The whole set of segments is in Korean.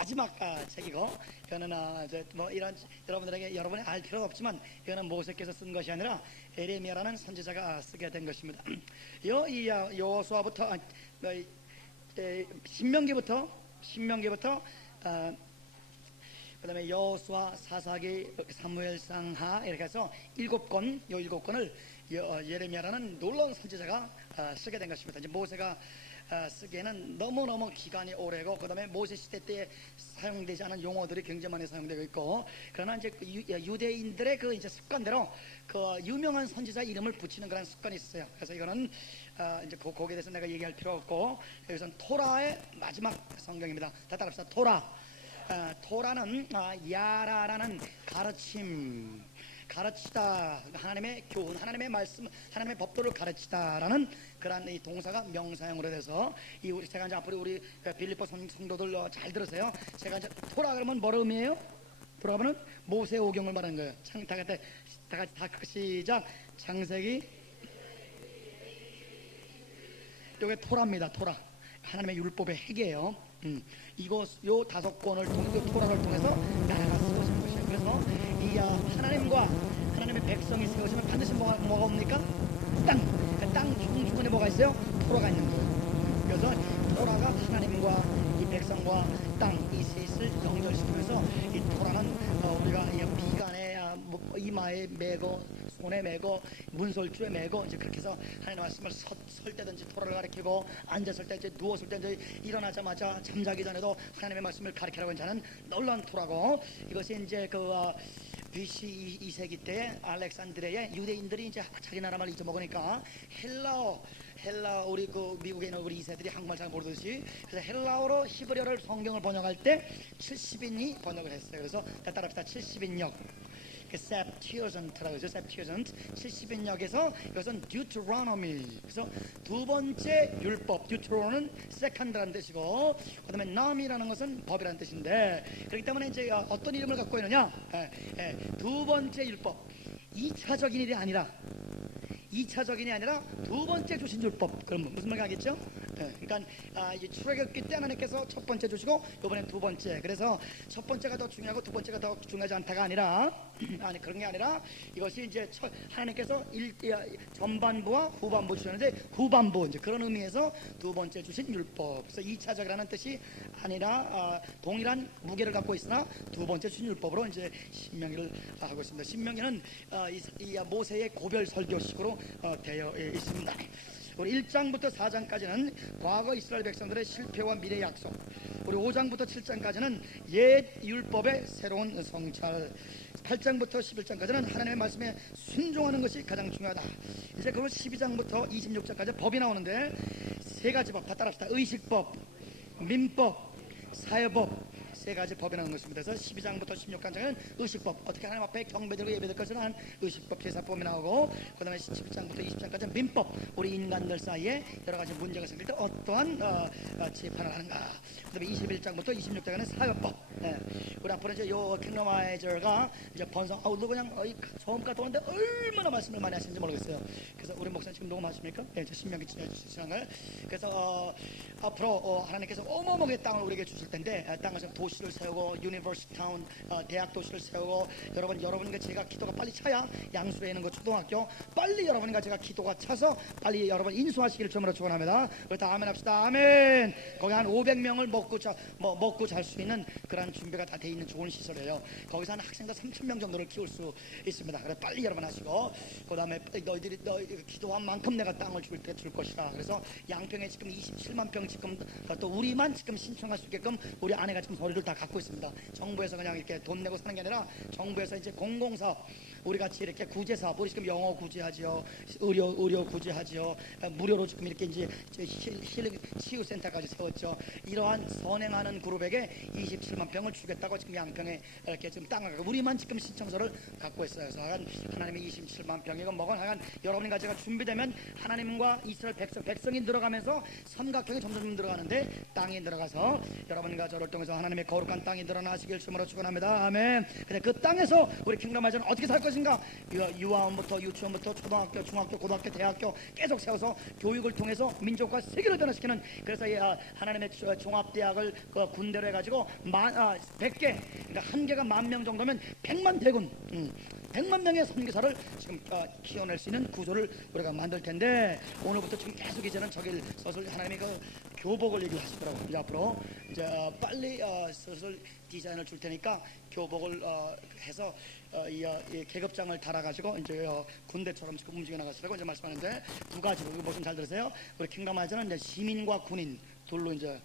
마지막 책이고, 이거는 뭐 이런 여러분들에게 여러분이 알 필요는 없지만 이거는 모세께서 쓴 것이 아니라 에레미야라는 선지자가 쓰게 된 것입니다. 이 여호수아부터 신명기부터 그다음에 여호수아, 사사기, 사무엘상하 이렇게 해서 7권을 예레미야라는 놀라운 선지자가 쓰게 된 것입니다. 이제 모세가 쓰기에는 너무너무 기간이 오래고, 그 다음에 모세 시대 때 사용되지 않은 용어들이 굉장히 많이 사용되고 있고, 그러나 이제 유대인들의 그 이제 습관대로 그 유명한 선지자 이름을 붙이는 그런 습관이 있어요. 그래서 이거는 이제 거기에 대해서 내가 얘기할 필요 없고, 여기서는 토라의 마지막 성경입니다. 다 따라합시다. 토라는 야라라는 가르침, 가르치다, 하나님의 교훈, 하나님의 말씀, 하나님의 법도를 가르치다라는 그런 이 동사가 명사형으로 돼서 제가 이제 앞으로 우리 빌립보 성도들 잘 들으세요. 제가 이제 토라 그러면 뭐라 의미해요? 토라는 모세오경을 말하는 거예요. 다 같이 시작. 창세기. 이게 토라입니다. 토라. 하나님의 율법의 핵이에요. 요 5권을 통해서, 토라를 통해서 나라가 세워진 것이에요. 그래서 이 하나님과 하나님의 백성이 세워지면 반드시 뭐가 옵니까? 땅 중간에 뭐가 있어요? 토라가 있는 거예요. 그래서 토라가 하나님과 이 백성과 땅 이 셋을 연결시키면서 이 토라는 우리가 비간에 이마에 메고 손에 메고 문설주에 메고 이제 그렇게 해서 하나님의 말씀을 설 때든지 토라를 가르치고, 앉았을 때 이제 누웠을 때 이제 일어나자마자 잠자기 전에도 하나님의 말씀을 가르치라고 하는 놀라운 토라고, 이것이 이제 BC 2세기 때 알렉산드리아의 유대인들이 이제 자기 나라 말 잊어먹으니까 헬라어, 우리 미국에 있는 우리 2세들이 한국말 잘 모르듯이, 그래서 헬라어로 히브리어를 성경을 번역할 때 70인이 번역을 했어요. 그래서 따라합시다. 70인역. 셉티어전트라고 하죠. 셉티어전트 70인역에서 이것은 Deuteronomy, 그래서 두 번째 율법, Deuteronomy는 second라는 뜻이고, 그 다음에 nam이라는 것은 법이라는 뜻인데, 그렇기 때문에 이제 어떤 이름을 갖고 있느냐, 두 번째 율법, 2차적인 일이 아니라 두 번째 주신 율법. 그럼 무슨 말인가 하겠죠? 그러니까 출애굽기 때 하나님께서 첫 번째 주시고 이번엔 두 번째. 그래서 첫 번째가 더 중요하고 두 번째가 더 중요하지 않다가 아니라 그런 게 아니라 이것이 이제 하나님께서 전반부와 후반부 주셨는데, 후반부 이제 그런 의미에서 두 번째 주신 율법. 그래서 2차적이라는 뜻이 아니라 동일한 무게를 갖고 있으나 두 번째 주신 율법으로 이제 신명기를 하고 있습니다. 신명기는 이 모세의 고별 설교식으로 되어 있습니다. 우리 1장부터 4장까지는 과거 이스라엘 백성들의 실패와 미래 약속, 우리 5장부터 7장까지는 옛 율법의 새로운 성찰, 8장부터 11장까지는 하나님의 말씀에 순종하는 것이 가장 중요하다. 이제 그리고 12장부터 26장까지 법이 나오는데, 세 가지 법 다 따라합시다. 의식법, 민법, 사회법, 세 가지 법이 나오는 것입니다. 그래서 12장부터 16장까지는 의식법, 어떻게 하나님 앞에 경배드리고 예배드릴 것을 한 의식법, 제사법이 나오고, 그 다음에 17장부터 20장까지는 민법, 우리 인간들 사이에 여러 가지 문제가 생길 때 어떠한 재판을 하는가. 그 다음에 21장부터 26장까지는 사회법. 우리 앞으로 이제 요 킹덤아이저가 이제 번성, 너 그냥 처음 갔다 오는데 얼마나 말씀을 많이 하시는지 모르겠어요. 그래서 우리 목사님 지금 녹음하십니까? 저 신명기 지나주시는 걸. 그래서 앞으로 하나님께서 어마어마하게 땅을 우리에게 주실 텐데, 땅에서 도시를 세우고 유니버시티 타운, 대학 도시를 세우고, 여러분과 제가 기도가 빨리 차야 양수에 있는 그 초등학교 빨리 여러분과 제가 기도가 차서 빨리 여러분 인수하시기를 주님으로 축원합니다. 다 아멘 합시다. 아멘. 거기 한 500명을 먹고 잘 수 있는 그런 준비가 다 돼 있는 좋은 시설이에요. 거기서 한 학생들 3,000명 정도를 키울 수 있습니다. 그래서 빨리 여러분 하시고, 그 다음에 너희들이 기도한 만큼 내가 땅을 줄 것이라. 그래서 양평에 지금 27만 평 지금 또 우리만 지금 신청할 수 있게끔 우리 아내가 지금 서류를 다 갖고 있습니다. 정부에서 그냥 이렇게 돈 내고 사는 게 아니라 정부에서 이제 공공사업, 우리 같이 이렇게 구제사업, 우리 지금 영어 구제하지요, 의료 구제하지요, 무료로 지금 이렇게 이제 힐링 치유센터까지 세웠죠. 이러한 선행하는 그룹에게 27만 평을 주겠다고 지금 양평에 이렇게 지금 땅을, 우리만 지금 신청서를 갖고 있어요. 그래서 하나님의 27만 평이고 뭐건 하여간 여러분과 제가 준비되면 하나님과 이스라엘 백성이 들어가면서 삼각형이 점점 들어가는데, 땅에 들어가서 여러분과 저를 통해서 하나님의 거룩한 땅이 드러나시길 주님으로 축원합니다. 아멘. 근데 그 땅에서 우리 킹덤 아이즈는 어떻게 살 것인가? 것인가? 유아원부터 유치원부터 초등학교, 중학교, 고등학교, 대학교 계속 세워서 교육을 통해서 민족과 세계를 변화시키는, 그래서 이 하나님의 종합대학을 군대로 해가지고 100개, 그러니까 한 개가 10,000명 정도면 100만 대군, 100만 명의 선교사를 지금 키워낼 수 있는 구조를 우리가 만들 텐데, 오늘부터 지금 계속 이제는 저길 서술 하나님이 그 교복을 얘기하시더라고요. 이제 앞으로 이제 빨리 서술 디자인을 줄 테니까 교복을 해서 이 계급장을 달아가지고 이제 군대처럼 지금 움직여 나가시라고 이제 말씀하는데, 두 가지로 이거 보시면 잘 들으세요. 우리 킹덤하이즈는 이제 시민과 군인 둘로 이제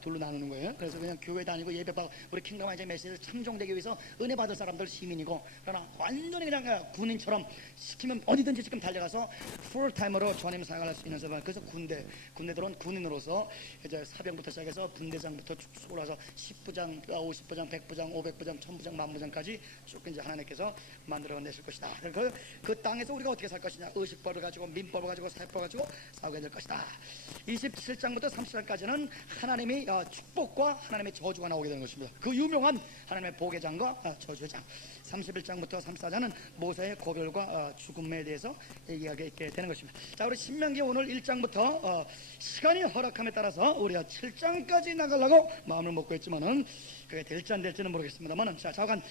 둘로 나누는 거예요. 그래서 그냥 교회 다니고 예배받고, 우리 킹덤하이즈 메시지를 참종되기 위해서 은혜 받을 사람들 시민이고, 그러나 완전히 그냥 군인처럼 시키면 어디든지 지금 달려가서 풀타임으로 전임 사역을 할 수 있는 사람. 그래서 군대들은 군인으로서 이제 사병부터 시작해서 분대장부터 쭉 올라서 10부장, 50부장, 100부장, 500부장, 1000부장, 10,000부장까지 쭉 이제 하나님께서 만들어내실 것이다. 그 땅에서 우리가 어떻게 살 것이냐? 의식법을 가지고, 민법을 가지고, 사회법을 가지고 싸우게 될 것이다. 27장부터 30장까지는 하나님이 축복과 하나님의 저주가 나오게 되는 것입니다. 그 유명한 하나님의 복의 장과 저주의 장. 31장부터 34장은 모세의 고별과 죽음에 대해서 얘기하게 되는 것입니다. 자, 우리 신명기 오늘 1장부터 시간이 허락함에 따라서 우리가 7장까지 나가려고 마음을 먹고 있지만은 그게 될지 안 될지는 모르겠습니다만은, 자, 잠깐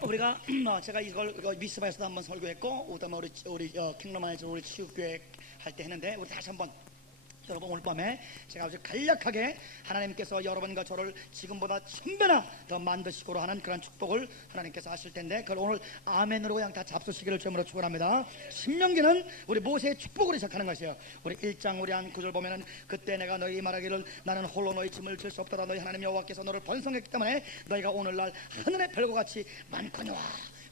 우리가 제가 이걸 미스바에서도 한번 설교했고, 그다음에 우리 킹덤하이즈 우리 치유교회 할 때 했는데, 우리 다시 한번 여러분 오늘 밤에 제가 아주 간략하게 하나님께서 여러분과 저를 지금보다 1000배나 더 만드시고로 하는 그런 축복을 하나님께서 하실 텐데, 그걸 오늘 아멘으로 그냥 다 잡수시기를 주님으로 축원합니다. 신명기는 우리 모세의 축복으로 시작하는 것이에요. 우리 1장 우리 한 9절 보면은, 그때 내가 너희 말하기를 나는 홀로 너희 짐을 질 수 없도다. 너희 하나님 여호와께서 너를 번성했기 때문에 너희가 오늘날 하늘의 별과 같이 많거니와.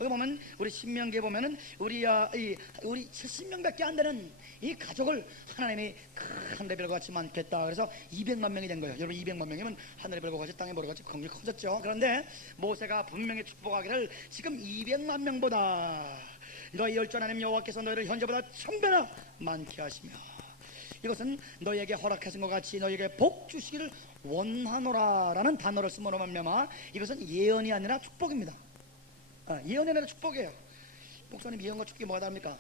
여기 보면 우리 신명기에 보면은 우리 70명밖에 안 되는 이 가족을 하나님이 하늘의 별과 같이 많겠다. 그래서 200만 명이 된 거예요. 여러분 200만 명이면 하늘의 별과 같이 땅의 별과 같이 굉장히 커졌죠. 그런데 모세가 분명히 축복하기를 지금 200만 명보다 너희 열조 하나님 여호와께서 너희를 현재보다 1000배나 많게 하시며, 이것은 너희에게 허락하신 것 같이 너희에게 복 주시기를 원하노라라는 단어를 쓰므로 말미암아 이것은 예언이 아니라 축복입니다. 예언이 아니라 축복이에요. 목사님, 예언과 축복이 뭐가 다릅니까?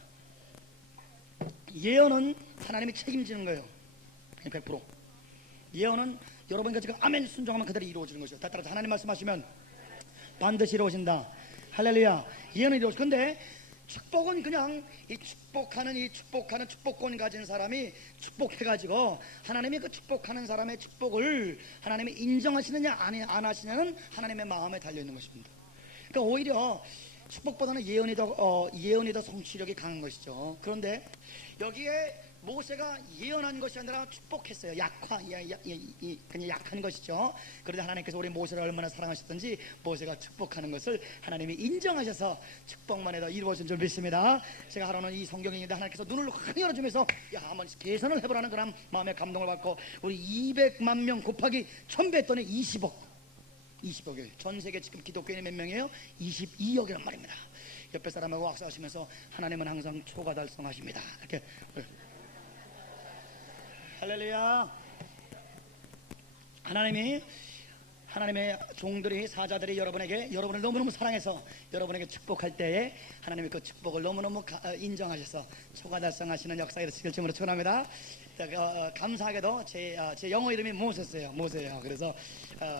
예언은 하나님이 책임지는 거예요. 100%. 예언은 여러분과 지금 아멘 순종하면 그대로 이루어지는 것이죠. 다 따라서 하나님 말씀하시면 반드시 이루어진다. 할렐루야. 예언은 이루어져. 근데 축복은 그냥 이 축복하는 축복권 가진 사람이 축복해가지고 하나님이 그 축복하는 사람의 축복을 하나님이 인정하시느냐 안 하시냐는 하나님의 마음에 달려있는 것입니다. 그러니까 오히려 축복보다는 예언이 더 성취력이 강한 것이죠. 그런데 여기에 모세가 예언한 것이 아니라 축복했어요. 그냥 약한 것이죠. 그런데 하나님께서 우리 모세를 얼마나 사랑하셨던지 모세가 축복하는 것을 하나님이 인정하셔서 축복만 해도 이루어진 줄 믿습니다. 제가 하루는 이 성경인데 하나님께서 눈을 확 열어주면서 한번 계산을 해보라는 그런 마음의 감동을 받고, 우리 200만 명 곱하기 1000배 했더니 20억이에요. 전 세계 지금 기독교인이 몇 명이에요? 22억이란 말입니다. 옆에 사람하고 악수하시면서 하나님은 항상 초가 달성하십니다. 이렇게. 할렐루야. 하나님의 종들이, 사자들이 여러분을 너무너무 사랑해서 여러분에게 축복할 때에 하나님이 그 축복을 너무너무 인정하셔서 초가 달성하시는 역사에 있으실 줄로 축원합니다. 감사하게도 제 영어 이름이 모세예요. 그래서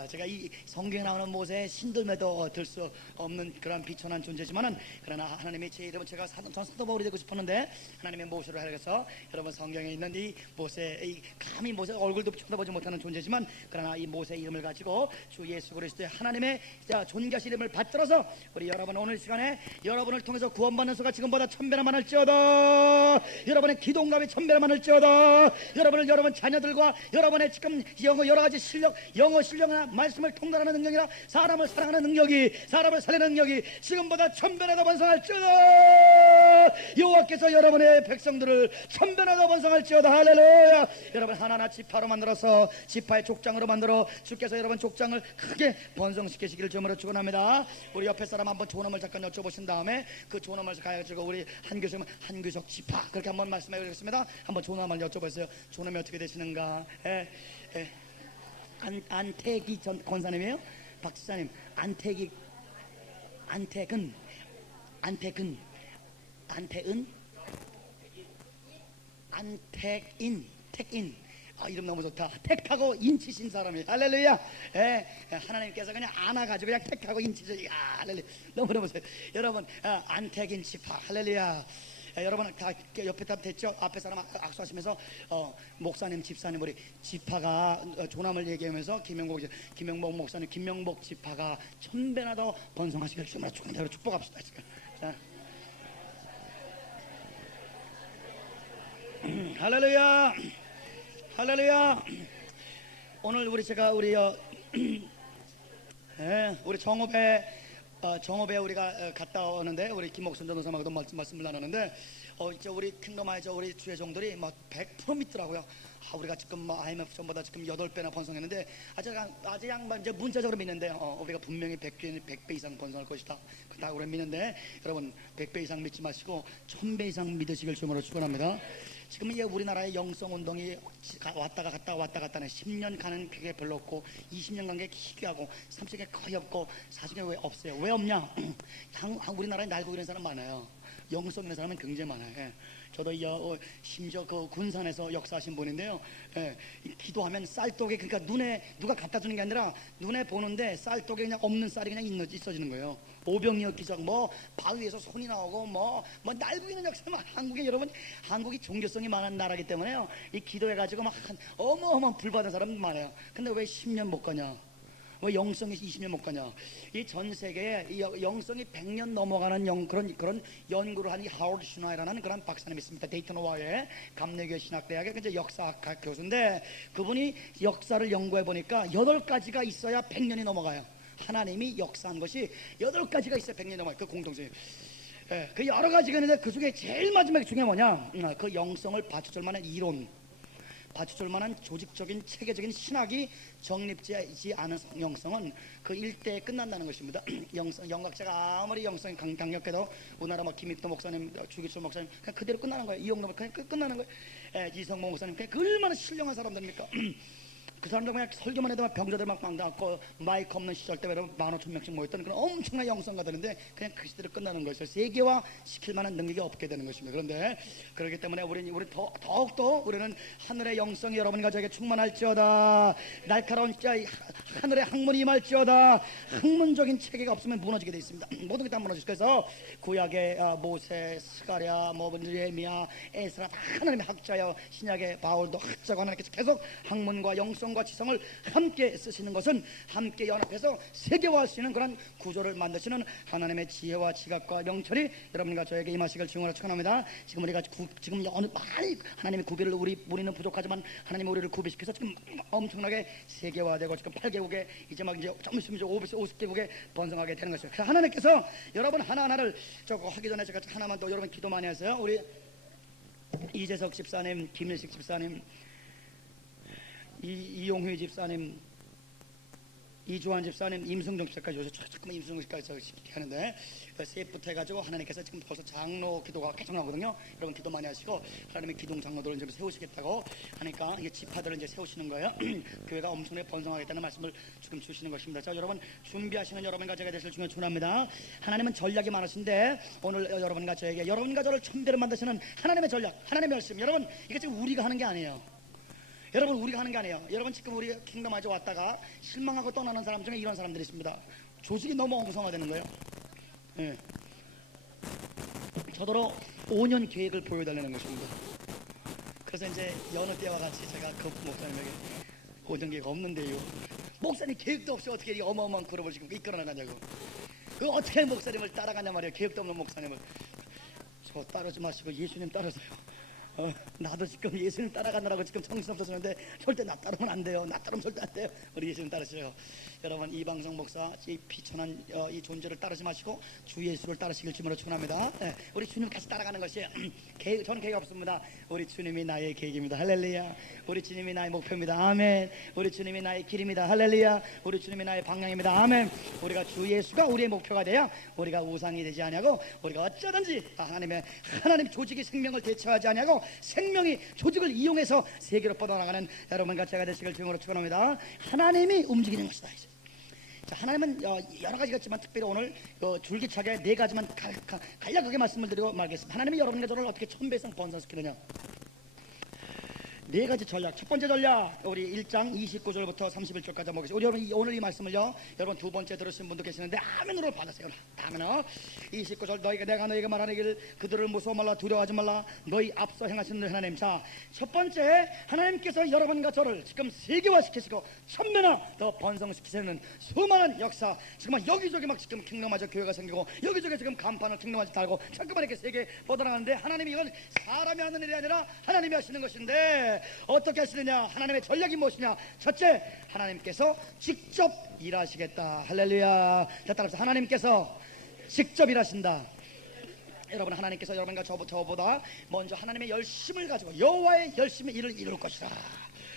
제가 이 성경에 나오는 모세의 신들매도 들 수 없는 그런 비천한 존재지만은, 그러나 하나님이 제 이름은 제가 사도 바울이 되고 싶었는데 하나님의 모세로 하여서 여러분 성경에 있는 이 모세, 감히 모세 얼굴도 쳐다보지 못하는 존재지만, 그러나 이 모세 이름을 가지고 주 예수 그리스도의 하나님의 존귀하신 이름을 받들어서 우리 여러분 오늘 시간에 여러분을 통해서 구원받는 수가 지금보다 1000배나 많을지어다. 여러분의 기도응답이 1000배나 많을지어다. 여러분 자녀들과 여러분의 지금 영어 여러 가지 실력, 영어 실력이나 말씀을 통달하는 능력이나 사람을 사랑하는 능력이, 사람을 살리는 능력이 지금보다 1000배나 더 번성할지어다. 여호와께서 여러분의 백성들을 1000배나 더 번성할지어다. 할렐루야. 여러분 하나하나 지파로 만들어서 지파의 족장으로 만들어 주께서 여러분 족장을 크게 번성시키시기를 주님으로 축원합니다. 우리 옆에 사람 한번 존엄을 잠깐 여쭤보신 다음에 그 존엄을 가지고 우리 한규석 지파 그렇게 한번 말씀해 주겠습니다. 한번 존엄을 여쭤보세요. 존엄이 어떻게 되시는가? 안태기 전 권사님이에요? 박 지사님, 안태근 안택은, 안택은, 안택인, 택인. 이름 너무 좋다. 택하고 인치신 사람이. 할렐루야. 하나님께서 그냥 안아가지고 그냥 택하고 인치신. 할렐루야. 너무너무 좋아요. 여러분, 안택인 지파. 할렐루야. 여러분 다 옆에 다 됐죠? 앞에 사람 악수하시면서 목사님, 집사님, 우리 지파가 조남을 얘기하면서 김명복 목사님, 김명복 지파가 1000배나 더 번성하시길 주님으로 축복합시다. 자. 할렐루야. 할렐루야. 오늘 우리 정읍에 우리가 갔다 오는데 우리 김목선 전도사님하고도 말씀을 나누는데 이제 우리 킹덤하이저 우리 주의 종들이 막 100% 믿더라고요. 우리가 지금 IMF 전보다 지금 8배나 번성했는데 아직 양반 이제 문자적으로 믿는데 우리가 분명히 100배 이상 번성할 것이다. 그다 우리 믿는데 여러분 100배 이상 믿지 마시고 1000배 이상 믿으시길 주님으로 축원합니다. 지금 이제 우리나라의 영성 운동이 왔다가 갔다는 10년 가는 게 별로 없고 20년 간 게 희귀하고 30년 거의 없고 40년 왜 없어요? 왜 없냐? 우리나라에 날고 있는 사람 많아요. 영성 있는 사람은 굉장히 많아요. 저도 심지어 그 군산에서 역사하신 분인데요. 기도하면 쌀독에 그러니까 눈에 누가 갖다 주는 게 아니라 눈에 보는데 쌀독에 그냥 없는 쌀이 그냥 있어지는 거예요. 오병이어 기적 바위에서 손이 나오고 날고 있는 역사만 한국에 여러분 한국이 종교성이 많은 나라이기 때문에요. 이 기도해가지고 막 어마어마한 불 받은 사람 많아요. 근데 왜 10년 못 가냐? 왜 영성이 20년 못 가냐? 이 전 세계에 영성이 100년 넘어가는 그런 연구를 한 이 하워드 슈나이라는 그런 박사님이 있습니다. 데이턴와의 감리교 신학대학의 이제 역사학 교수인데 그분이 역사를 연구해 보니까 8가지가 있어야 100년이 넘어가요. 하나님이 역사한 것이 8가지가 있어야 100년이 넘어가요. 그 공동性. 그 여러 가지가 있는데 그 중에 제일 마지막에 중요한 뭐냐? 그 영성을 받쳐줄 만한 이론, 받쳐줄 만한 조직적인 체계적인 신학이 정립되지 않은 영성은 그 일대에 끝난다는 것입니다. 영각자가 아무리 영성이 강력해도 우리나라 김익도 목사님, 주기철 목사님 그냥 그대로 끝나는 거예요. 이용도 그냥 끝나는 거예요. 이성모 목사님 그냥 얼마나 신령한 사람들입니까? 그 사람들 그냥 설교만 해도 병자들 막 나왔고 마이크 없는 시절 때 여러분 15,000명씩 모였던 그런 엄청난 영성가들인데 그냥 그 시대로 끝나는 것이죠. 세계화 시킬 만한 능력이 없게 되는 것입니다. 그런데 그렇기 때문에 우리 더욱더 우리는 하늘의 영성이 여러분과 저에게 충만할지어다. 날카로운 하늘의 학문이 임할지어다. 학문적인 체계가 없으면 무너지게 되어 있습니다. 모든 게 다 무너지죠. 그래서 구약의 모세, 스가랴, 예레미야, 에스라 다 하나님의 학자여 신약의 바울도 학자고 하나님께서 계속 학문과 영성 과 지성을 함께 쓰시는 것은 함께 연합해서 세계화할 수 있는 그런 구조를 만드시는 하나님의 지혜와 지각과 명철이 여러분과 저에게 임하시길 주님으로 축원합니다. 지금 우리가 지금 많이 하나님의 구비를 우리는 부족하지만 하나님이 우리를 구비시켜서 지금 엄청나게 세계화되고 지금 8개국에 이제 좀 있으면 50개국에 번성하게 되는 것이죠. 그래서 하나님께서 여러분 하나하나를 저거 하기 전에 제가 하나만 더 여러분 기도 많이 하세요. 우리 이재석 집사님, 김일식 집사님, 이용휘 집사님, 이주환 집사님, 임승종 집사까지 요새 조금만 임승종 집사까지 하는데 셋부터 해가지고 하나님께서 지금 벌써 장로 기도가 계속 나오거든요. 여러분 기도 많이 하시고 하나님의 기둥 장로들을 좀 세우시겠다고 하니까 이제 지파들을 이제 세우시는 거예요. 교회가 엄청나게 번성하겠다는 말씀을 지금 주시는 것입니다. 자, 여러분 준비하시는 여러분과 제가 되실 중에 축원합니다. 하나님은 전략이 많으신데 오늘 여러분과 저에게 여러분과 저를 천대로 만드시는 하나님의 전략, 하나님의 말씀. 여러분 이게 지금 우리가 하는 게 아니에요. 여러분 우리가 하는 게 아니에요. 여러분 지금 우리 킹덤 아주 왔다가 실망하고 떠나는 사람 중에 이런 사람들이 있습니다. 조직이 너무 엉성화되는 거예요. 저더러 5년 계획을 보여달라는 것입니다. 그래서 이제 여느 때와 같이 제가 그 목사님에게 5년 계획 없는데요. 목사님 계획도 없이 어떻게 이 어마어마한 그룹을 지금 이끌어나가냐고. 그 어떻게 목사님을 따라가냐 말이에요. 계획도 없는 목사님을. 저 따르지 마시고 예수님 따르세요. 나도 지금 예수님 따라가느라고 지금 정신없어지는데 절대 나 따르면 안 돼요. 나 따르면 절대 안 돼요. 우리 예수님 따르시죠. 여러분 이방성 목사 이 비천한 이 존재를 따르지 마시고 주 예수를 따르시길 주님으로 축원합니다. 우리 주님 같이 따라가는 것이에요. 저는 계획 없습니다. 우리 주님이 나의 계획입니다. 할렐루야. 우리 주님이 나의 목표입니다. 아멘. 우리 주님이 나의 길입니다. 할렐루야. 우리 주님이 나의 방향입니다. 아멘. 우리가 주 예수가 우리의 목표가 돼야 우리가 우상이 되지 아니하고 우리가 어쩌든지 하나님 조직이 생명을 대처하지 아니하고 생명이 조직을 이용해서 세계로 뻗어나가는 여러분과 제가 되시길 주님으로 축원합니다. 하나님이 움직이는 것이다. 자, 하나님은 여러 가지가 있지만 특별히 오늘 줄기차게 네 가지만 간략하게 말씀을 드리고 말겠습니다. 하나님이 여러분과 저를 어떻게 천배성 번성시키느냐, 네 가지 전략. 첫 번째 전략, 우리 1장 29절부터 31절까지 한번 보겠습니다. 우리 여러분 오늘 이 말씀을요, 여러분 두 번째 들으신 분도 계시는데 아멘으로 받으세요. 아멘어. 29절, 내가 너희에게 말하길 그들을 무서워 말라, 두려워하지 말라, 너희 앞서 행하신 너희 하나님. 자, 첫 번째, 하나님께서 여러분과 저를 지금 세계화시키시고 천면화 더 번성시키시는 수많은 역사, 지금 여기저기 막 지금 킹덤마저 교회가 생기고 여기저기 지금 간판을 킹덤마저 달고 잠깐만 이렇게 세계 뻗어나가는데, 하나님이 이건 사람이 하는 일이 아니라 하나님이 하시는 것인데 어떻게 하시느냐, 하나님의 전략이 무엇이냐. 첫째, 하나님께서 직접 일하시겠다. 할렐루야. 자, 따라서 하나님께서 직접 일하신다. 여러분, 하나님께서 여러분과 저보다 먼저 하나님의 열심을 가지고 여호와의 열심히 일을 이룰 것이다.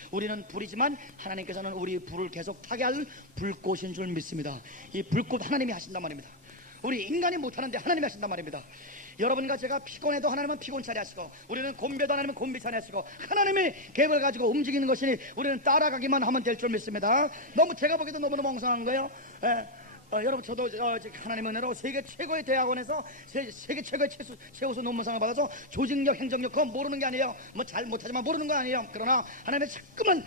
우리는 불이지만 하나님께서는 우리 불을 계속 타게 할 불꽃인 줄 믿습니다. 이 불꽃 하나님이 하신단 말입니다. 우리 인간이 못하는데 하나님이 하신단 말입니다. 여러분과 제가 피곤해도 하나님은 피곤차게 하시고, 우리는 곤배도 하나님은 곤비차게 하시고, 하나님이 계획을 가지고 움직이는 것이니 우리는 따라가기만 하면 될 줄 믿습니다. 너무 제가 보기에도 너무너무 엉성한 거예요. 여러분, 저도 하나님의 은혜로 세계 최고의 대학원에서 세계 최고의 최우수 논문상을 받아서 조직력, 행정력, 그건 모르는 게 아니에요. 뭐 잘 못하지만 모르는 거 아니에요. 그러나 하나님의 자꾸만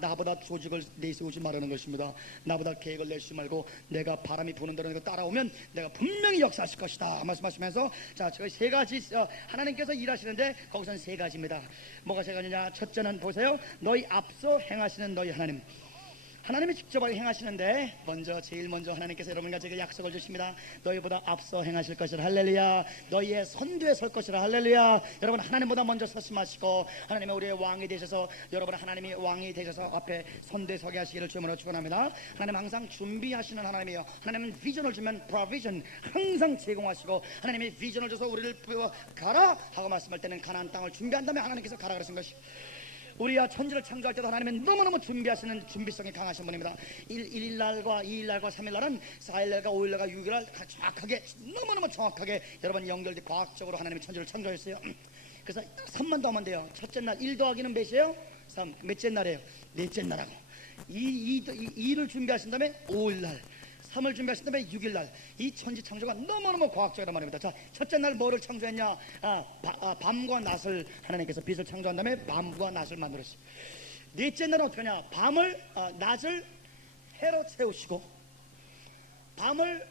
나보다 조직을 내세우지 말라는 것입니다. 나보다 계획을 내시지 말고 내가 바람이 부는 대로 따라오면 내가 분명히 역사하실 것이다 말씀하시면서, 자, 저희 세 가지 하나님께서 일하시는데 거기서는 세 가지입니다. 뭐가 세 가지냐? 첫째는 보세요. 너희 앞서 행하시는 너희 하나님. 하나님이 직접 행하시는데 제일 먼저 하나님께서 여러분과 제게 약속을 주십니다. 너희보다 앞서 행하실 것이라. 할렐루야. 너희의 선두에 설 것이라. 할렐루야. 여러분, 하나님보다 먼저 서지 마시고 하나님이 우리의 왕이 되셔서, 여러분 하나님이 왕이 되셔서 앞에 선두에 서게 하시기를 주님으로 축원합니다. 하나님 항상 준비하시는 하나님이에요. 하나님은 비전을 주면 provision 항상 제공하시고, 하나님이 비전을 줘서 우리를 가라 하고 말씀할 때는 가나안 땅을 준비한 다음에 하나님께서 가라 그러신 것이, 우리가 천지를 창조할 때도 하나님은 너무너무 준비하시는 준비성이 강하신 분입니다. 1일날과 2일날과 3일날은 4일날과 5일날과 6일날 정확하게, 너무너무 정확하게 여러분 연결돼 과학적으로 하나님이 천지를 창조했어요. 그래서 3만 더하면 돼요. 첫째 날 1 더하기는 몇이에요? 3. 몇째 날이에요? 넷째 날하고 2를 준비하신 다음에 5일날, 3을 준비하신 다음에 6일날, 이 천지 창조가 너무너무 과학적이란 말입니다. 자, 첫째 날 뭐를 창조했냐? 밤과 낮을 하나님께서 빛을 창조한 다음에 밤과 낮을 만들었어요. 넷째 날은 어떻게 하냐? 낮을 해로 채우시고 밤을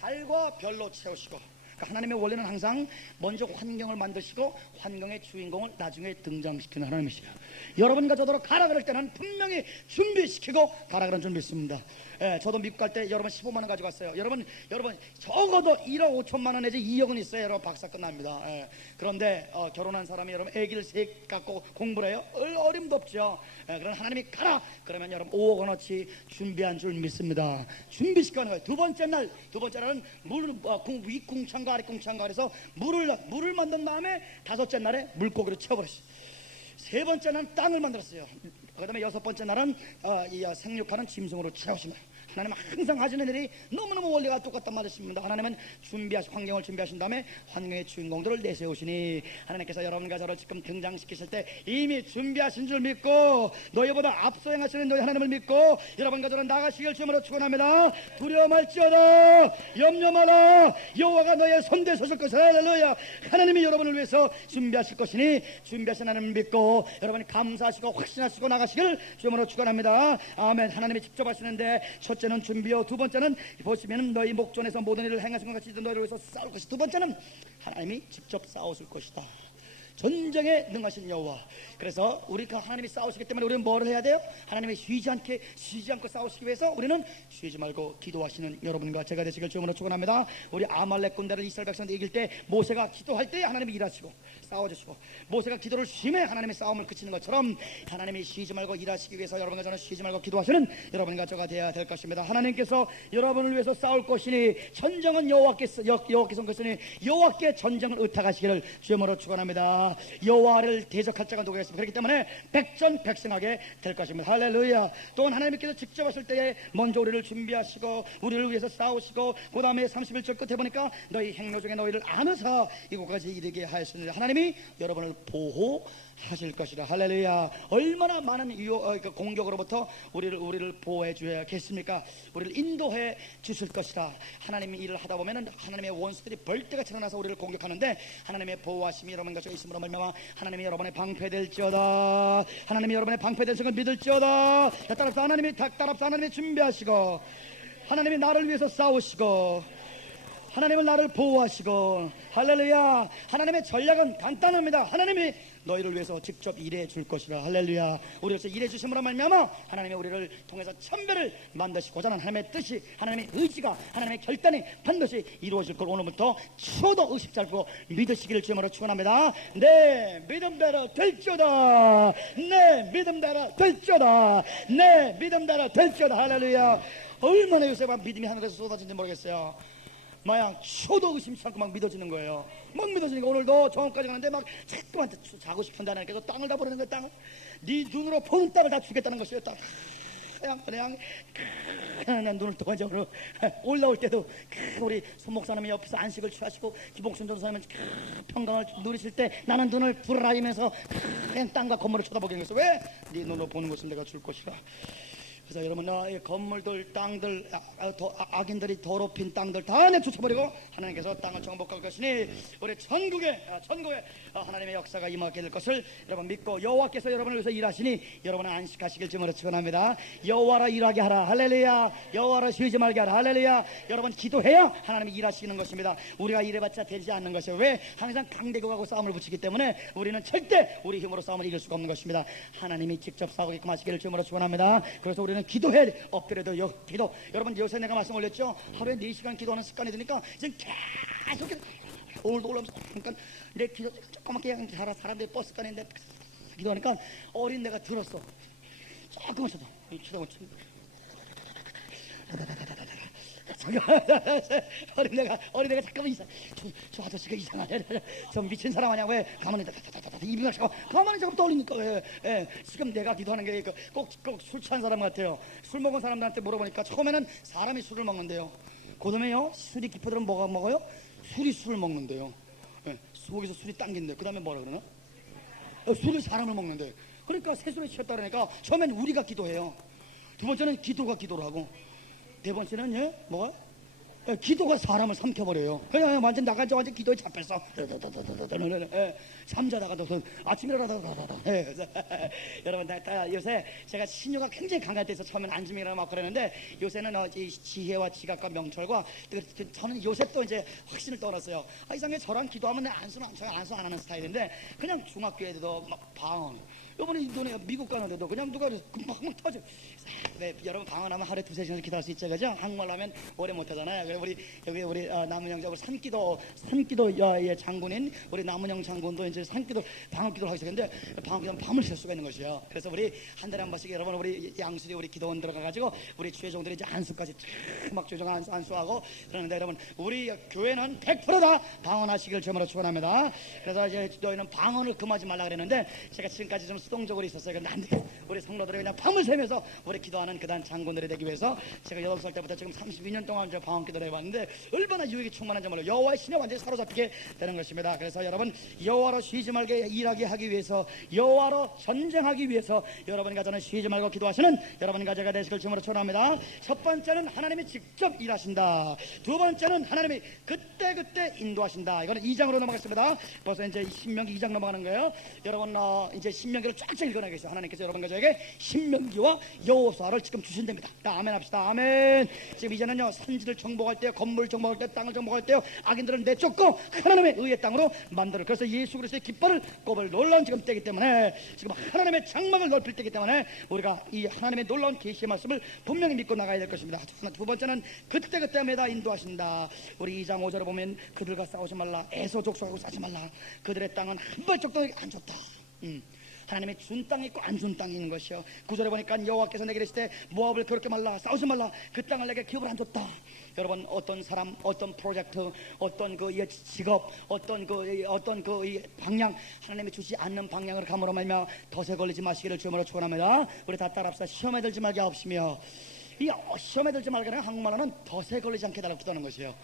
달과 별로 채우시고. 그러니까 하나님의 원리는 항상 먼저 환경을 만드시고 환경의 주인공을 나중에 등장시키는 하나님이시죠. 여러분과 저더러 가라 그럴 때는 분명히 준비시키고 가라 그런 줄 믿습니다. 저도 미국 갈 때 여러분 15만 원 가지고 갔어요. 여러분 적어도 1억 5천만 원 내지 2억은 있어요. 여러분 박사 끝납니다. 그런데 결혼한 사람이 여러분 아기를 셋 갖고 공부를 해요. 어림도 없죠. 그러나 하나님이 가라 그러면 여러분 5억 원어치 준비한 줄 믿습니다. 준비시키는 거예요. 두 번째 날은 위 궁창과 아래 궁창과 그래서 물을 만든 다음에 다섯째 날에 물고기를 채워버렸어요. 세 번째 날은 땅을 만들었어요. 그 다음에 여섯 번째 날은 생육하는 짐승으로 채우십니다. 하나님은 항상 하시는 일이 너무너무 원리가 똑같단 말이십니다. 하나님은 환경을 준비하신 다음에 환경의 주인공들을 내세우시니, 하나님께서 여러분과 저를 지금 등장시키실 때 이미 준비하신 줄 믿고 너희보다 앞서 행하시는 너희 하나님을 믿고 여러분과 저를 나가시길 주님으로 축원합니다. 두려워 말지어다, 염려 마라, 여호와가 너의 손대에 서실 것이라. 할렐루야. 하나님이 여러분을 위해서 준비하실 것이니 준비하신 하나님을 믿고 여러분이 감사하시고 확신하시고 나가시길 주님으로 축원합니다. 아멘. 하나님이 직접 하시는데 첫째는 준비요, 두 번째는 보시면 너희 목전에서 모든 일을 행하신 것 같이 너희를 위해서 싸울 것이, 두 번째는 하나님이 직접 싸우실 것이다. 전쟁에 능하신 여호와. 그래서 우리가 하나님이 싸우시기 때문에 우리는 뭐를 해야 돼요? 하나님이 쉬지 않고 싸우시기 위해서 우리는 쉬지 말고 기도하시는 여러분과 제가 되시길 주님으로 축원합니다. 우리 아말렉 군대를 이스라엘 백성들 이길 때 모세가 기도할 때 하나님이 일하시고 싸워주시고, 모세가 기도를 쉬매 하나님의 싸움을 그치는 것처럼 하나님이 쉬지 말고 일하시기 위해서 여러분과 저는 쉬지 말고 기도하시는 여러분과 저가 되어야 될 것입니다. 하나님께서 여러분을 위해서 싸울 것이니 전쟁은 여호와께서 한 것이니 여호와께 전쟁을 의탁하시기를 주님으로 축원합니다. 여호와를 대적할 자가 누구겠습니까? 그렇기 때문에 백전백승하게 될 것입니다. 할렐루야. 또한 하나님께서 직접 하실 때에 먼저 우리를 준비하시고 우리를 위해서 싸우시고, 그 다음에 31절 끝에 보니까 너희 행로 중에 너희를 안으사 이곳까지 이르게 하였으니 하나님이 여러분을 하실 것이라. 할렐루야. 얼마나 많은 공격으로부터 우리를 보호해 주야겠습니까? 우리를 인도해 주실 것이라. 하나님이 일을 하다 보면은 하나님의 원수들이 벌떼같이 일어나서 우리를 공격하는데 하나님의 보호하심이 여러분 가지고 있음으로 말미암아 하나님이 여러분의 방패될지어다. 하나님이 여러분의 방패될 것을 믿을지어다. 따라서 하나님이 준비하시고 하나님이 나를 위해서 싸우시고 하나님은 나를 보호하시고. 할렐루야. 하나님의 전략은 간단합니다. 하나님이 너희를 위해서 직접 일해 줄 것이라. 할렐루야. 우리로서 일해 주심으로 말미암아 하나님이 우리를 통해서 천배를 만드시고자 하는 하나님의 뜻이, 하나님의 의지가, 하나님의 결단이 반드시 이루어질 걸 오늘부터 추도 의식 잡고 믿으시기를 주님으로 축원합니다. 내 믿음대로 될지어다. 내 믿음대로 될지어다. 내 믿음대로 될지어다. 할렐루야. 얼마나 요새 막 믿음이 하늘에서 쏟아진지 모르겠어요. 마냥 초도 의심치 않고 막 믿어지는 거예요. 막 믿어지니까 오늘도 정원까지 가는데 막 자꾸만 자고 싶은데 하나님께서 땅을 다 버리는 거예요. 땅을 네 눈으로 보는 땅을 다 주겠다는 것이에요. 땅 그냥 눈을 동안적으로 올라올 때도 우리 손 목사님이 옆에서 안식을 취하시고 기복순 전사님은 평강을 누리실 때 나는 눈을 부라리면서 그냥 땅과 건물을 쳐다보게 된 거예요. 왜? 네 눈으로 보는 것을 내가 줄 것이라. 그래서 여러분 건물들, 땅들, 악인들이 더럽힌 땅들 다 내쫓아버리고 하나님께서 땅을 정복할 것이니 우리 천국에 하나님의 역사가 임하게 될 것을 여러분 믿고 여호와께서 여러분을 위해서 일하시니 여러분은 안식하시길 주님으로 축원합니다. 여호와라 일하게 하라. 할렐루야. 여호와라 쉬지 말게 하라. 할렐루야. 여러분 기도해야 하나님이 일하시는 것입니다. 우리가 일해봤자 되지 않는 것이에요. 왜? 항상 강대국하고 싸움을 붙이기 때문에 우리는 절대 우리 힘으로 싸움을 이길 수가 없는 것입니다. 하나님이 직접 싸우게끔 하시기를 주님으로 축원합니다. 그래서 우리는 기도해야 돼. 엎드려도 기도. 여러분 요새 내가 말씀 올렸죠. 하루에 4시간 기도하는 습관이 드니까 지금 계속 오늘도 올라오면서 그러니까 내 기도 조그맣게 그냥 사람들이 버스 가는데 기도하니까 어린 내가 들었어. 조금만 쳐도 어린애가 잠깐만 저 아저씨가 이상하네. 저 미친 사람 아니야. 왜 가만히 입이 가시고 가만히 자꾸 떠올리니까 지금 내가 기도하는 게 꼭 술 취한 사람 같아요. 술 먹은 사람들한테 물어보니까 처음에는 사람이 술을 먹는데요. 그다음에요 술이 깊어들면 뭐가 먹어요? 술이 술을 먹는데요. 속에서 술이 당긴대. 그 다음에 뭐라 그러나? 술이 사람을 먹는데. 그러니까 새술에 취했다 그러니까 처음엔 우리가 기도해요. 두 번째는 기도가 기도를 하고 네 번째는 뭐가? 기도가 사람을 삼켜버려요. 그냥 완전 나가자 완전 기도에 잡혔어. 잠자다가도 아침이라도 여러분 요새 제가 신유가 굉장히 강할 때 있어. 처음엔 안심이라 막 그러는데 요새는 이 지혜와 지각과 명철과 저는 요새 또 이제 확신을 떠났어요. 이상하게 저랑 기도하면 안수 안 하는 스타일인데 그냥 중학교 애들도 막 방언. 요번에 인도네 미국 가는데도 그냥 누가 금방 터져. 네, 여러분 방언하면 하루에 2-3시간 기도할 수 있죠, 그죠? 한국말 하면 오래 못 하잖아요. 그래서 우리 남은영 산기도의 장군인 우리 남은영 장군도 이제 산기도 방언기도를 하기 시작했는데 방언기도는 밤을 샐 수가 있는 것이요. 그래서 우리 한 달에 한 번씩 여러분 우리 양수리 우리 기도원 들어가가지고 우리 주회종들이 이제 안수까지 막 주회종 안수하고 그러는데 여러분 우리 교회는 100%다 방언하시길 주님으로 축원합니다. 그래서 이제 너희는 방언을 금하지 말라 그랬는데 제가 지금까지 좀 수동적으로 있었어요. 근데 안 돼. 우리 성도들이 그냥 밤을 새면서 우리 기도하는 그단 장군들이 되기 위해서 제가 8살 때부터 지금 32년 동안 저 방언 기도를 해봤는데 얼마나 유익이 충만한지 몰라요. 여호와의 신에 완전히 사로잡히게 되는 것입니다. 그래서 여러분 여호와로 쉬지 말게 일하게 하기 위해서 여호와로 전쟁하기 위해서 여러분이 가져는 쉬지 말고 기도하시는 여러분이 가져가 되시길 주님으로 축원합니다. 첫 번째는 하나님이 직접 일하신다. 두 번째는 하나님이 그때 인도하신다. 이거는 2장으로 넘어가겠습니다. 벌써 이제 신명기 2장 넘어가는 거예요. 여러분 이제 신명기를 쫙쫙 읽어내겠어요. 하나님께서 여러분 가져에게 신명기와 여호수아를 지금 주신답니다. 아멘 합시다. 아멘. 지금 이제는요 산지를 정복할 때요 건물 정복할 때 땅을 정복할 때요 악인들을 내쫓고 하나님의 의의 땅으로 만들어. 그래서 예수 그리스도의 깃발을 꼽을 놀라운 지금 때이기 때문에 지금 하나님의 장막을 넓힐 때이기 때문에 우리가 이 하나님의 놀라운 계시의 말씀을 분명히 믿고 나가야 될 것입니다. 두 번째는 그때마다 인도하신다. 우리 2장 5절에 보면 그들과 싸우지 말라. 에서 족속하고 싸지 말라. 그들의 땅은 한 발짝도 안 줬다. 하나님의 준 땅이 있고 안 준 땅이 있는 것이요. 9절에 보니까 여호와께서 내게 이르시되 모압을 그렇게 말라. 싸우지 말라. 그 땅을 내게 기업을 안 줬다. 여러분 어떤 사람, 어떤 프로젝트, 어떤 그 직업, 어떤 그 방향 하나님이 주지 않는 방향으로 감으로 말며 덫에 걸리지 마시기를 주님으로 축원합니다. 우리 다 따라합시다. 시험에 들지 말게 하옵시며. 이 시험에 들지 말게 한국말로는 덫에 걸리지 않게 달라고 기도하는 것이에요.